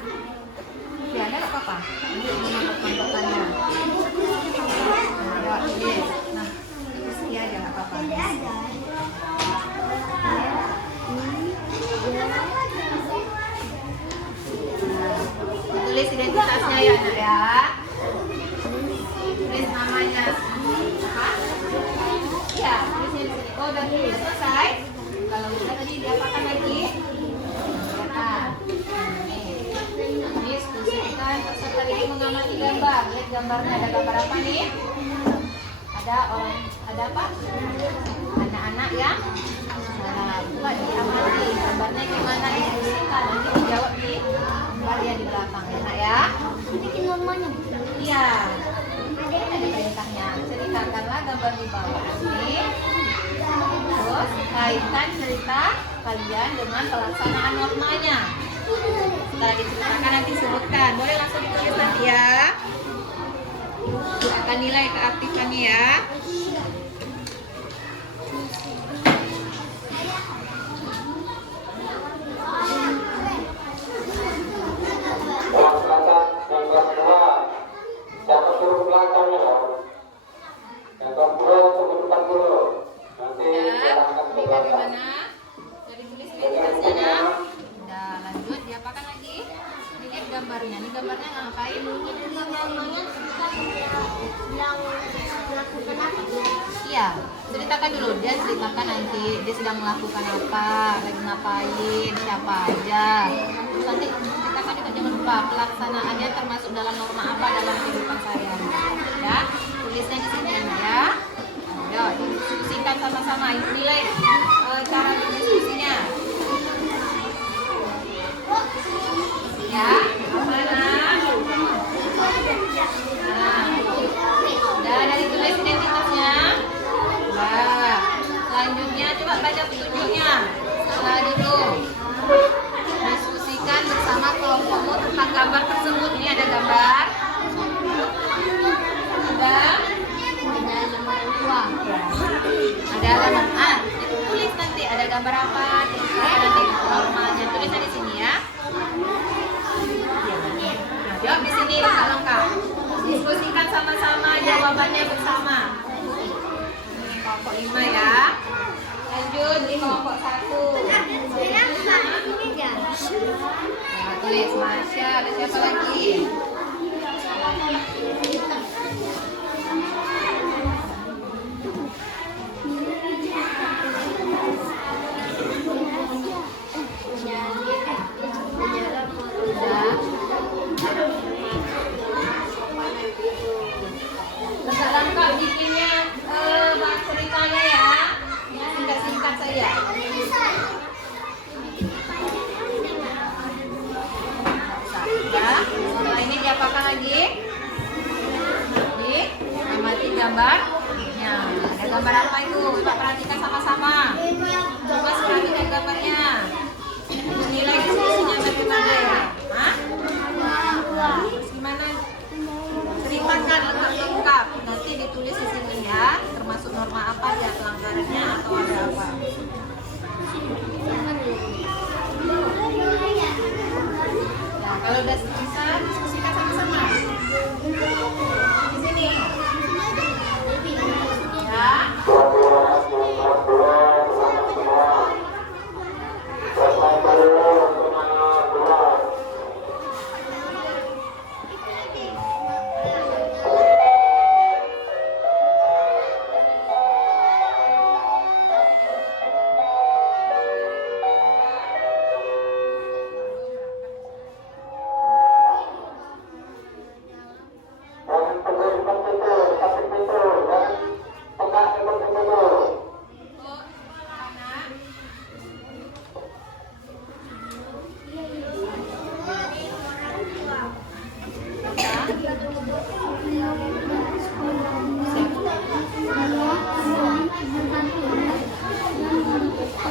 Ya, ada nggak apa-apa? Nama kelompoknya. Nah, tulis. Nah, isi aja nggak apa-apa. Tulis identitasnya ya, Nak ya. Tulis namanya. Apa? Iya, tulisnya di sini. Oh, udah tulis selesai. Kalau udah tadi diapakan lagi? Diskusikan peserta didik mengamati gambar. Lihat gambarnya, ada gambar apa nih? Ada orang, ada apa? Anak-anak yang coba diamati gambarnya gimana, diskusikan. Nanti dijawab di gambar ya di belakang ya, Nak ya. Bikin normanya. Iya. Ada perintahnya. Ceritakanlah gambar di bawah ini. Terus kaitkan cerita kalian dengan pelaksanaan normanya. Setelah diceritakan nanti sebutkan. Boleh langsung ditulis nanti ya. Akan nilai keaktifannya ya. Bagaimana? Jadi tulis identitasnya ya. Udah, lanjut diapakan lagi? Lihat gambarnya. Ini gambarnya ngapain? Yang melakukan apa? Iya, ceritakan dulu. Dia ceritakan nanti dia sedang melakukan apa, lagi ngapain, siapa aja. Terus nanti ceritakan juga, jangan lupa pelaksanaannya termasuk dalam norma apa dalam kehidupan sehari-hari. Ya, tulisnya di sini ya. Ayo, diskusikan sama-sama. Nilai cara berdiskusinya. Ya, mana? Nah, udah ada ditulis identitasnya. Nah, selanjutnya coba baca petunjuknya. Setelah itu diskusikan bersama kelompokmu tentang gambar tersebut. Ini ada gambar. Ada gambar tulis nanti ada gambar apa, nanti normanya tulisnya di sini ya. Nah, jawab di sini lengkap. Diskusikan sama-sama, jawabannya bersama. Kelompok 5 ya. Lanjut di kelompok 1. Nah, tulis Masya, ada siapa lagi? Agak lengkap bikinnya ceritanya ya. Singkat-singkat saja. Ya, setelah ini diapakan lagi? Amati gambar. Nah, ada gambar apa itu? Coba perhatikan sama-sama. Coba perhatikan gambarnya. Nilai diskusinya bagaimana ya? Hah? Gimana? Ceritakan lengkap. Nanti ditulis di sini ya. Termasuk norma apa ya, pelanggarannya atau ada apa? Ya, kalau udah bisa diskusikan sama-sama. Di sini. Ya.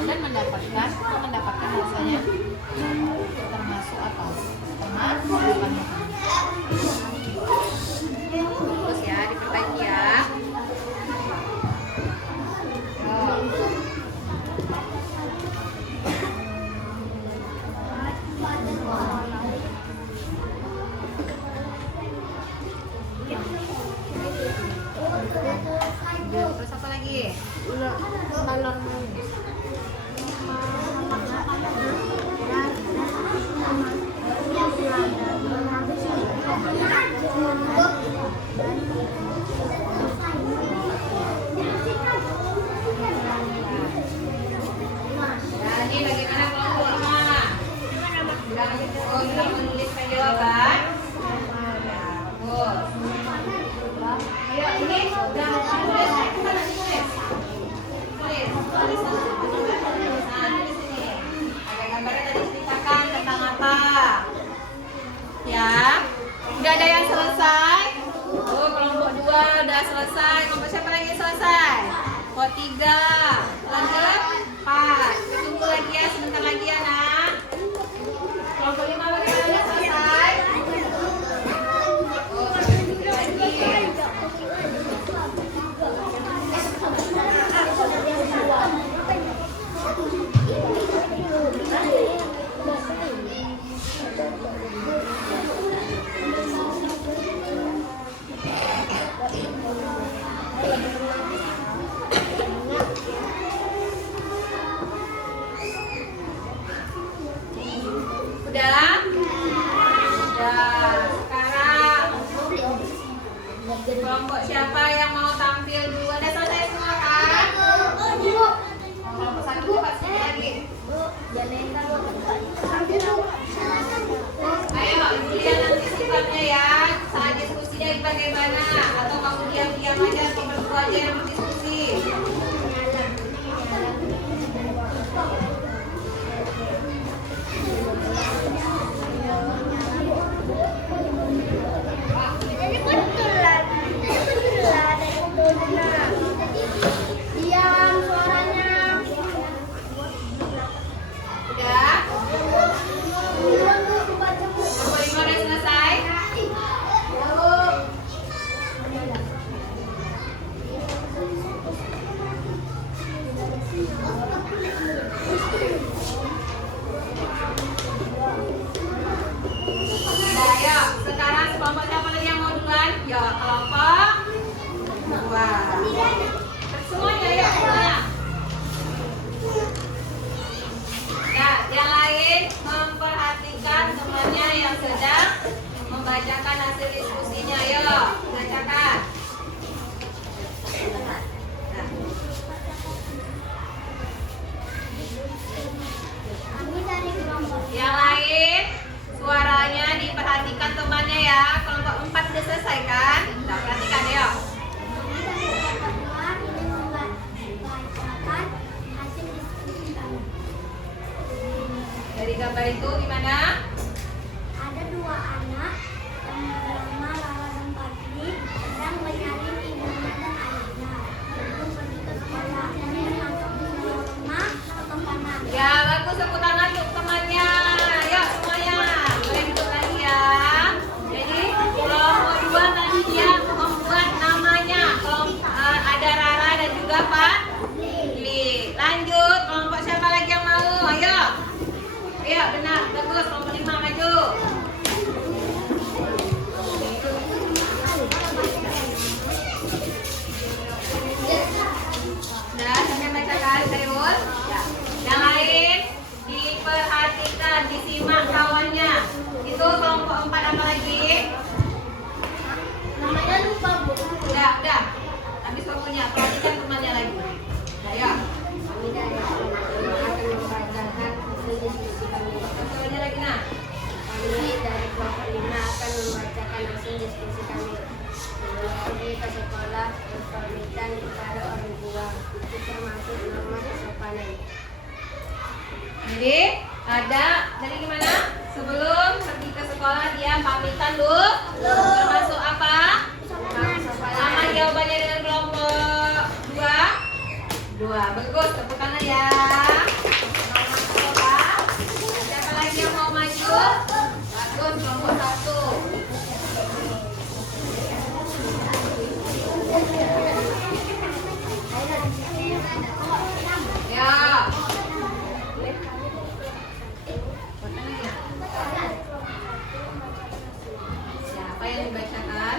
Dan mendapatkan rasanya termasuk atau termasuk terus ya diperbaiki ya. Terus apa lagi? Balon Nah, ini bagaimana kelompok 5? Sudah menuliskan jawaban. Ya, bagus. Ayo, ini udah tulis. Nah, di sini ada gambarnya tadi ceritakan tentang apa? Ya, udah ada yang selesai. Oh, kelompok 2 udah selesai. Kelompok siapa lagi yang selesai? Kelompok 3. Lanjut 4. Tunggu lagi ya, sebentar lagi ya nak. Kelompok 5 bagaimana udah selesai? Oh, sedikit lagi. Udah? Udah. Sekarang kelompok siapa yang mau tampil dulu? Ada selesai semua kan? Kelompok 1 pasti lagi. Ayo, ibu lihat nanti sifatnya ya. Saat diskusinya bagaimana? Atau kamu diam-diam aja atau berdua aja yang berdiskusi? Diam suaranya. Udah? Kelompok 5 udah selesai? Nah, ya, sekarang kelompok siapa lagi yang mau duluan? Ya, kelompok 2. Semuanya ya, semuanya. Nah, yang lain memperhatikan temannya yang sedang membacakan hasil diskusinya. Ayo, bacakan. Nah. Yang lain, suaranya diperhatikan temannya ya. Kelompok 4 sudah selesai kan? Nah, perhatikan ya. Dari gambar itu gimana? Ada 2 anak yang bernama Lala dan Fadli sedang mencari ibunya dan ayahnya sebelum pergi ke sekolah. Ini langsung ke rumah atau kanan. Ya, bagus, tepuk tangan untuk temannya. Ayo semuanya, boleh duduk lagi ya. Jadi kelompok 2 tadi dia membuat namanya. Ada Rara dan juga Fadli. Lanjut, kelompok siapa lagi yang mau? Ayo. Ayo, benar, bagus. Kelompok 5 maju. Udah, sampai bacakan serius. Ya. Yang lain diperhatikan, disimak kawannya. Itu kelompok 4 apa lagi? Namanya lupa, Bu. Udah. Habis waktunya, perhatikan temannya lagi. Nah, ya. Kami dari akan membacakan hasil diskusi kami. Soalnya lagi nah. Kami dari kelompok 5 akan membacakan hasil diskusi kami. Sebelum pergi ke sekolah, berpamitan kepada orang tua. Itu termasuk norma kesopanan. Jadi ada dari gimana? Sebelum pergi ke sekolah dia pamitan dulu. Termasuk apa? Sama jawabannya dengan kelompok 2. Bagus, tepuk tangan ya. Siapa lagi yang mau maju? Bagus, kelompok 1. Ya. Siapa yang dibacakan?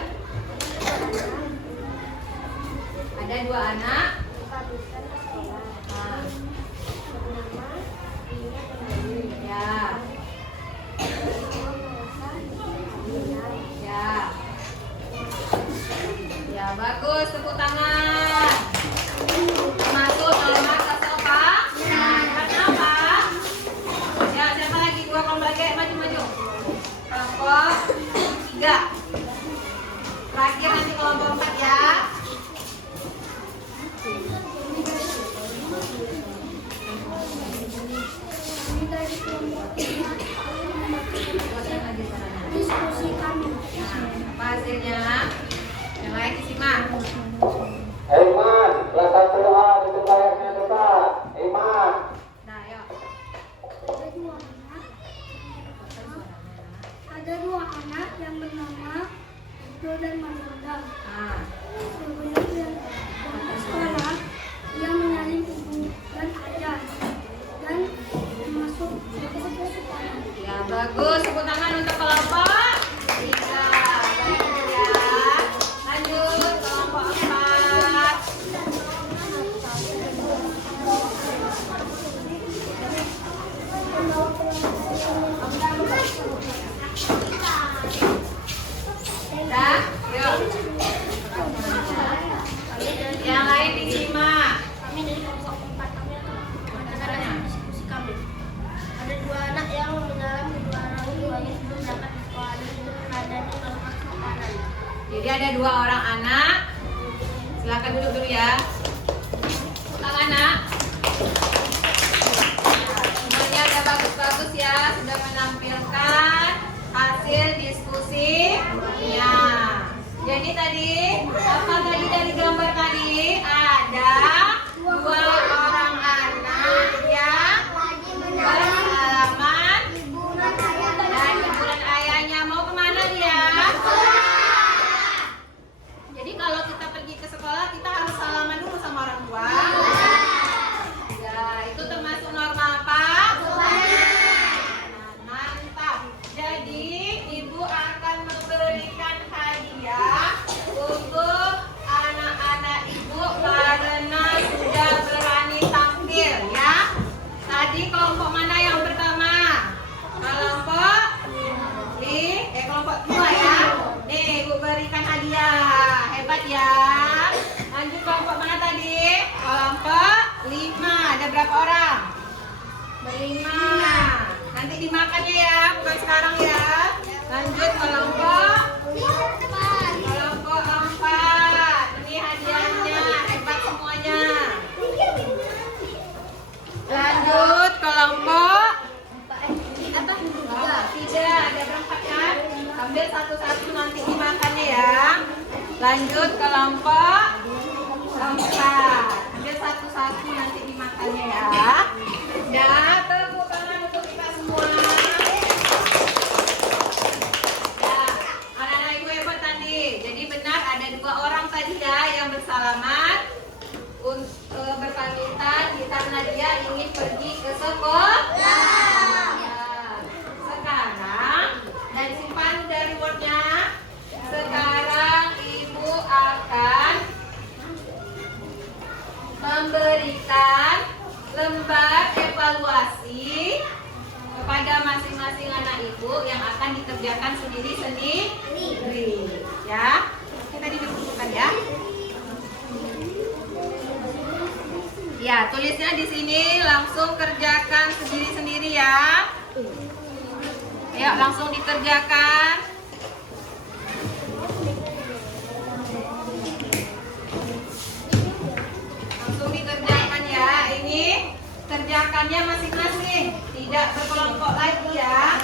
Ada 2 anak. Nah. Ya. Ya. Ya, bagus, tepuk tangan. Masuk nama Sasoka. Kenapa? Ya, siapa lagi? 2 kelompok lagi, maju. Kelompok 3. Terakhir nanti kelompok 4 ya. Diskusi kami. Apa hasilnya? Yang lain disimak. Iman, kelas 1A itu layaknya dekat. Iman. Nah, yuk. Ada dua anak yang bernama Ibnu dan Matilda. Nah, Sebelum dia berangkat sekolah, dia menyalin ibu dan ayah dan masuk ke sekolah. ya bagus. Tepuk tangan untuk kelompok 3. Baik ya. Lanjut kelompok 4. Dah, yuk. Yang lain disimak. Kami dari kelompok 4 kami akan mengadakan diskusi kami. Ada dua anak yang mengalami dua orang tuanya sebelum berangkat ke sekolah dan itu keadaannya melepas makanan. Jadi ada 2 orang anak. Silakan duduk dulu ya. Tangan anak. Semuanya udah bagus-bagus ya, sudah menampilkan hasil diskusinya. Jadi tadi apa tadi dari gambar tadi ada 2 orang anak yang bersalaman dan ibu dan ayahnya. Mau kemana dia? Jadi kalau kita pergi ke sekolah kita harus salaman dulu sama orang tua. Ya, itu termasuk norma apa? Mantap. Jadi ibu akan memberikan hadiah untuk anak-anak ibu karena sudah berani tampil ya. Tadi kelompok mana yang pertama? Kelompok kelompok 2 ya. Nih, ibu berikan hadiah. Hebat ya. Lanjut kelompok mana tadi? Kelompok 5. Ada berapa orang? 5. Nanti dimakannya ya, bukan sekarang ya. Lanjut kelompok 4. Ini hadiahnya. Hebat semuanya. Lanjut kelompok 3. Ada berapa kan? Ambil satu-satu nanti dimakannya ya. Lanjut kelompok 4. Ambil satu-satu nanti dimakannya ya. Dah, tepuk tangan untuk kita semua. Ya, anak-anak ibu hebat tadi. Jadi benar ada 2 orang tadi ya yang bersalaman berpamitan karena dia ingin pergi ke sekolah. Ya. Sekarang dan simpan dari wordnya. Sekarang ibu akan memberikan lembar evaluasi kepada masing-masing anak ibu yang akan dikerjakan sendiri-sendiri. Ya, kita didudukkan ya. Ya, tulisnya di sini langsung kerjakan sendiri-sendiri ya. Ayo langsung dikerjakan. Langsung dikerjakan ya. Ini kerjakannya masing-masing, tidak berkelompok lagi ya.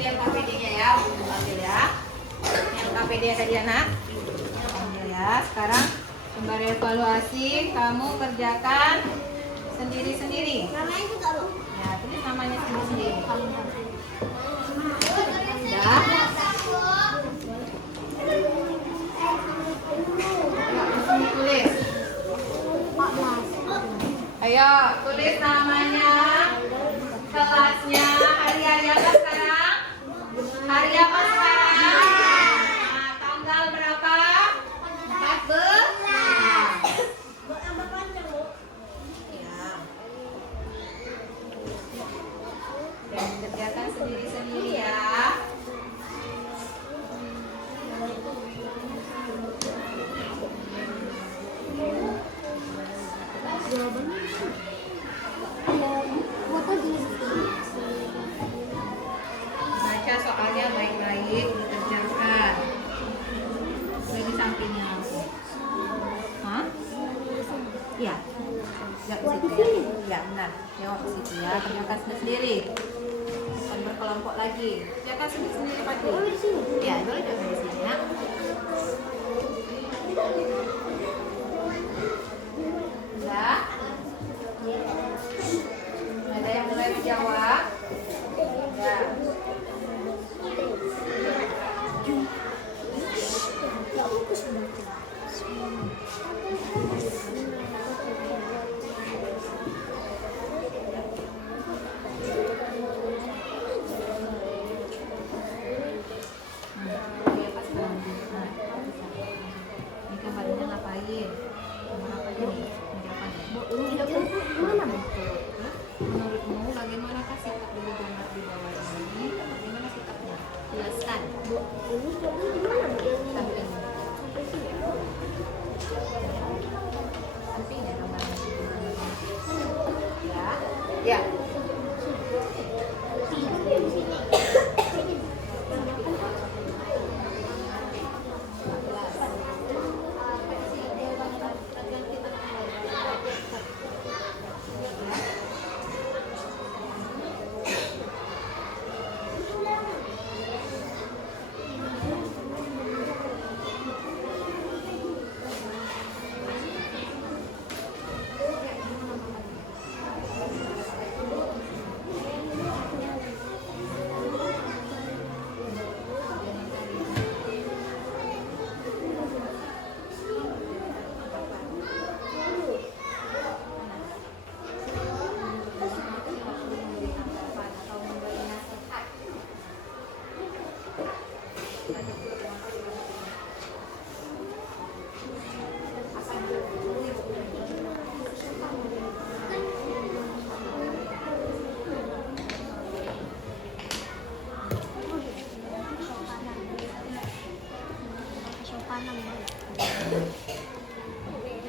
yang KPD-nya ya, ambil ya. Yang KPD ada di anak. Ambil ya. Sekarang sembari evaluasi, kamu kerjakan sendiri-sendiri. Namanya juga loh. Ya, tulis namanya sendiri-sendiri. Udah. Tulis. Ayo, tulis namanya, kelasnya, hari apa sekarang? Hari apa sekarang? Nah, tanggal berapa? 14. Ya. Dan kerjakan sendiri-sendiri ya. Baca soalnya baik-baik, dikerjakan. Udah di sampingnya. Hah? Iya. Ya, di situ ya. Ya, benar. Jawab di situ ya. Kerjakan sendiri. Bukan berkelompok lagi. Kerjakan sendiri-sendiri Pak. Boleh di sini. Ya, boleh juga di sini ya. Udah. Ada yang mulai menjawab? Ya. Ini kabarnya ngapain? Apa ini? Menurutmu bagaimanakah sikap dari gambar di bawah ini? Bagaimana sikapnya? Jelaskan. Samping. Samping ya gambarnya. Ya. Ya.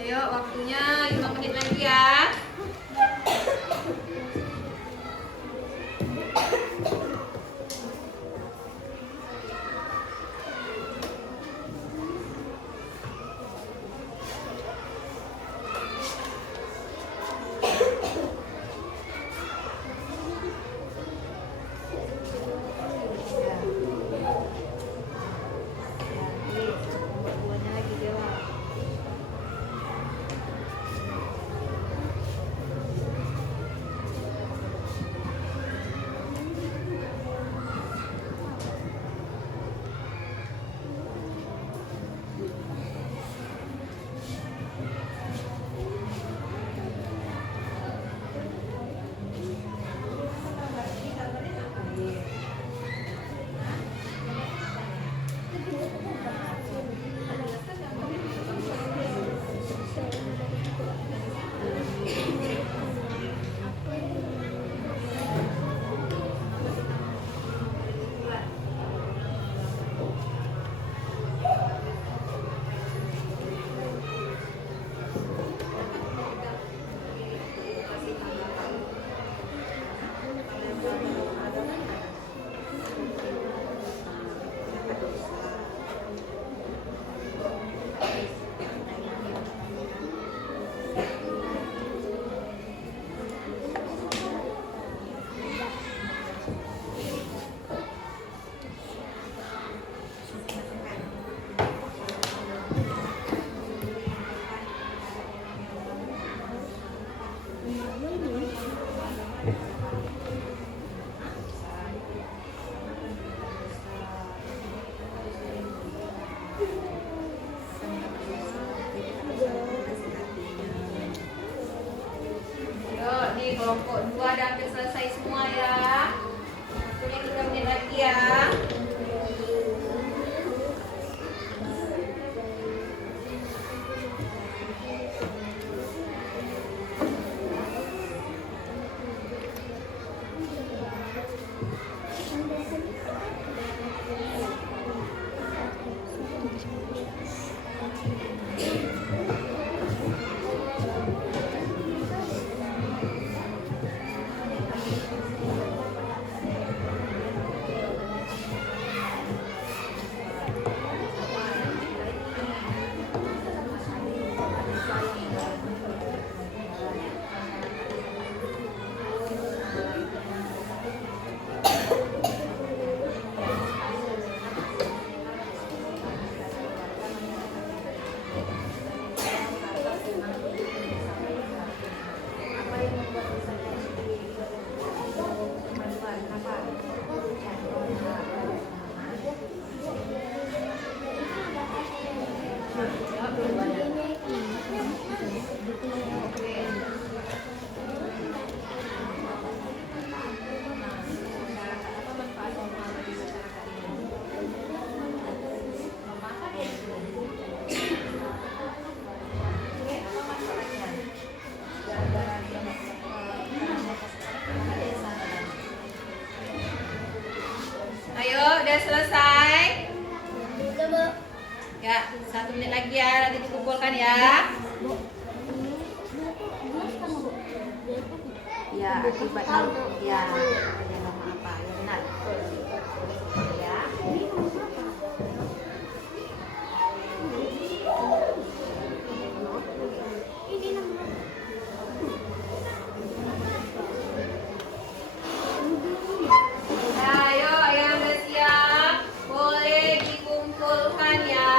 Ayo, waktunya 5 menit lagi ya. Lagi jawab. kelompok 2 udah hampir selesai semua ya. Waktunya 3 menit lagi ya. Ayo, udah selesai? Ya, 1 menit lagi ya, nanti dikumpulkan ya. Ya, akibat ya, ada nama apa? Ya benar. Ya. Ayo, yang udah siap, boleh dikumpulkan ya.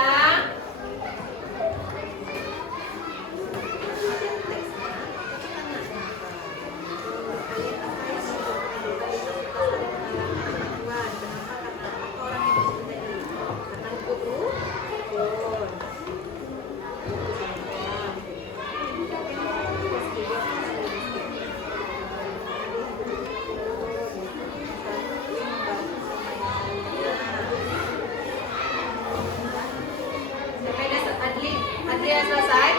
Adli udah selesai?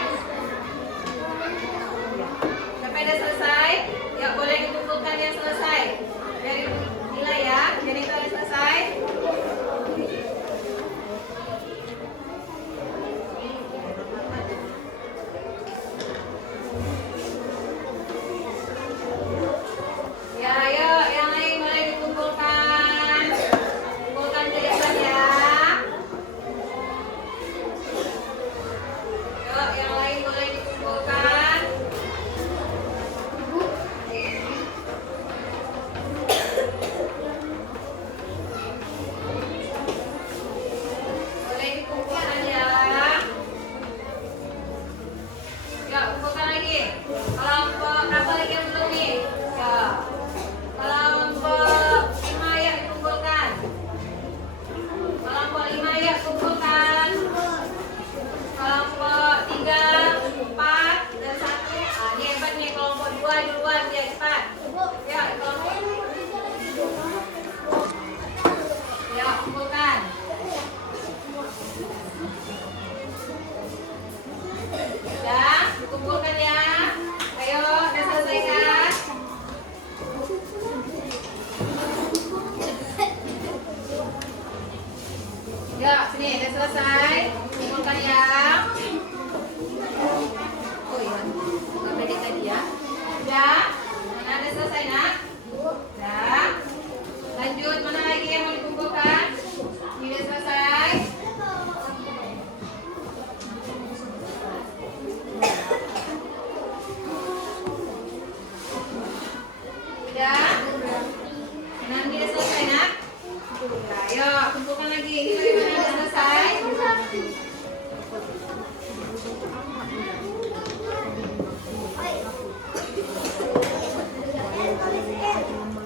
Sampai udah selesai? Ya boleh dikumpulkan yang selesai. Dari nilai ya, jadi itu udah selesai. Ya, ayo yang lain boleh dikumpulkan. Kumpulkan tulisan ya. Yuk, yang lain boleh dikumpulkan. Boleh dikumpulkan ya. Yuk, kumpulkan lagi. Kelompok berapa lagi yang belum nih? Ya. Kelompok 5 ya dikumpulkan. Kelompok 5 ya kumpulkan. Kelompok 3, 4, dan 1. Ah, ini hebat nih, kelompok 2 duluan biar cepat. Ya, kelompok. Ya, kumpulkan. Ya, dikumpulkan ya. Ayo, udah selesai kan? Ya, sini udah selesai. Kumpulkan ya. Oh iya, bukan pendek tadi ya. Udah? Mana udah selesai nak? Udah. Lanjut, mana lagi yang mau dikumpulkan? Ini udah selesai. Udah? Nah, ini udah selesai nak? Nah, ayo kumpulkan lagi. Ini bagaimana udah selesai?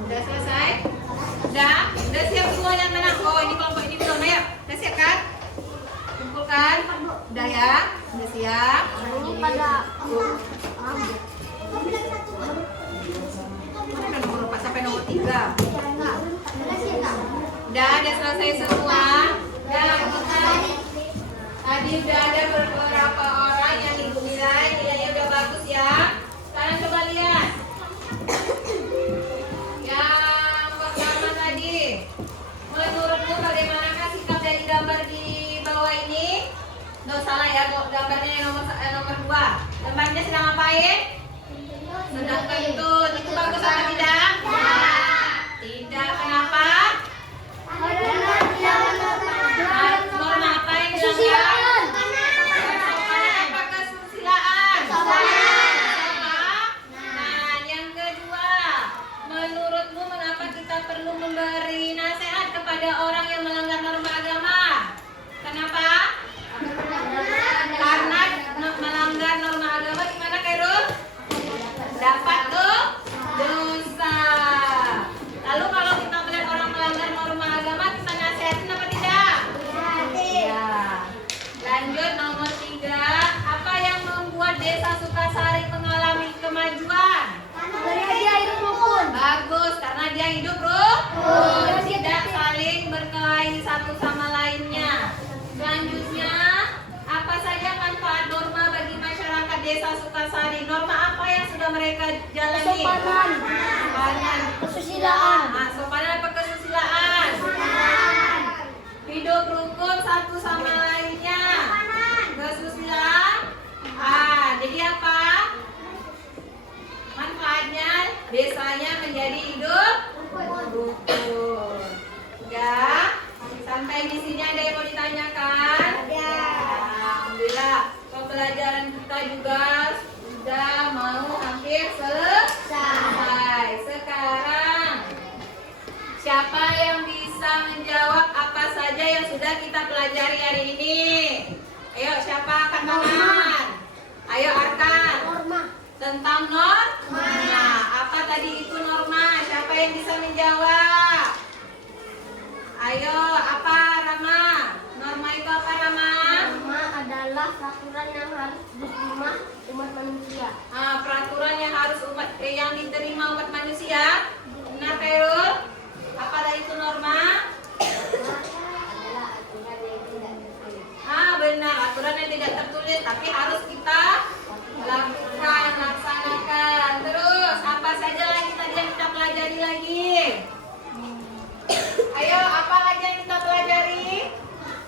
Udah selesai? Udah siap semuanya anak-anak? Oh, ini kelompok ini belum ya? Udah siap kan? Kumpulkan? Udah ya? Udah siap? Ini pada sampai nomor 3. Udah selesai semua. Tadi udah ada beberapa orang yang ibu nilainya udah bagus ya. Sekarang coba lihat. Yang pertama tadi, menurutmu bagaimanakah sikap dari gambar di bawah ini? Nggak salah ya, gambarnya yang nomor 2. Gambarnya sedang ngapain? Sedang kentut. Itu bagus apa tidak? Tidak. Kenapa? Norma apa yang dilanggar? Kesopanan apa kesusilaan? Nah, yang kedua, menurutmu mengapa kita perlu memberi nasihat kepada orang yang melanggar norma agama? Kenapa? Karena melanggar norma agama gimana, Khairul? Dapat dosa. Lalu kalau kita melihat orang melanggar norma agama, kita nasihatin apa tidak? Ya. Lanjut nomor 3. Apa yang membuat Desa Sukasari mengalami kemajuan? Bagus, karena dia hidup rukun, tidak saling berkelahi satu sama lainnya. Selanjutnya, apa saja manfaat norma bagi masyarakat Desa Sukasari? Norma apa yang sudah mereka jalani? Sopanan. Kesusilaan. Nah, sopanan apa kesusilaan? Hidup rukun satu sama lainnya. Kesusilaan. Jadi apa? Manfaatnya desanya menjadi hidup rukun. Ya, sampai di sini ada yang mau ditanyakan? Ada. Alhamdulillah, pembelajaran kita juga sudah mau hampir selesai. Sekarang, siapa yang bisa menjawab apa saja yang sudah kita pelajari hari ini? Ayo, siapa angkat tangan? Ayo, Arkan. Tentang norma. Apa tadi itu norma? Siapa yang bisa menjawab? Ayo, apa Rama? Norma itu apa, Rama? Norma adalah peraturan yang harus diterima umat manusia. Peraturan yang harus yang diterima umat manusia. Benar, Khairul? Apa tadi itu norma? Adalah aturan yang tidak tertulis. Benar, aturan yang tidak tertulis, tapi harus kita lakukan, laksanakan. Terus, apa saja lagi tadi yang kita pelajari lagi? Ayo, apa lagi yang kita pelajari?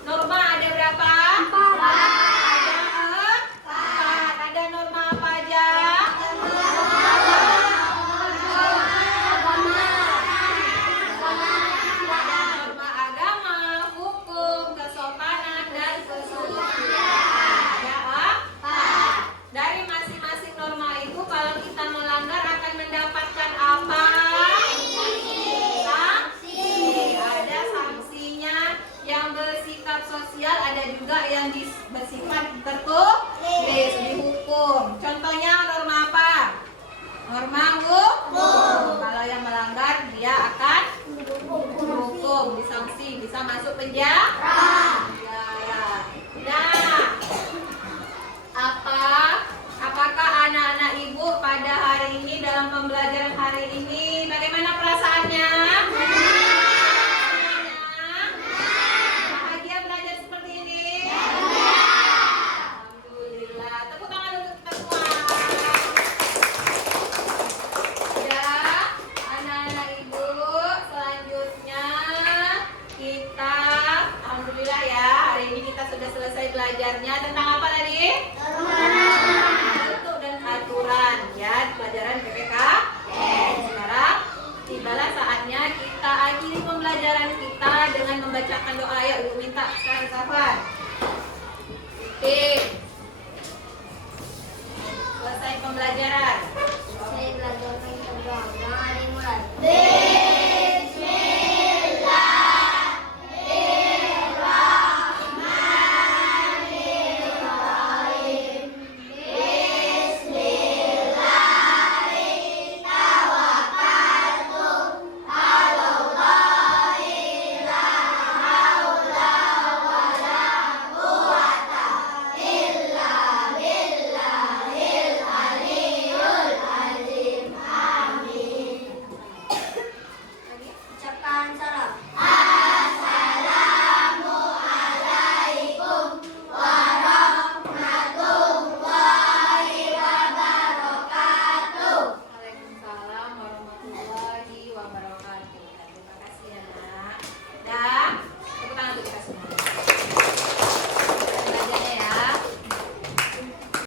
Norma ada berapa? 4. Ada 4. Ada norma apa aja? Ada norma agama, hukum, kesopanan, dan kesusilaan. Ada 4. Dari masing-masing norma itu, kalau kita melanggar akan mendapatkan apa? Ada sanksinya yang bersifat sosial, ada juga yang bersifat tertulis, dihukum. Contohnya norma apa? Norma hukum. Kalau yang melanggar dia akan dihukum, disanksi, bisa masuk penjara. Nah, apakah anak-anak ibu pada hari ini dalam pembelajaran hari ini bagaimana perasaannya? Bahagia belajar seperti ini? Alhamdulillah. Tepuk tangan untuk kita semua. Ya, anak-anak ibu, selanjutnya kita alhamdulillah ya, hari ini kita sudah selesai belajarnya tentang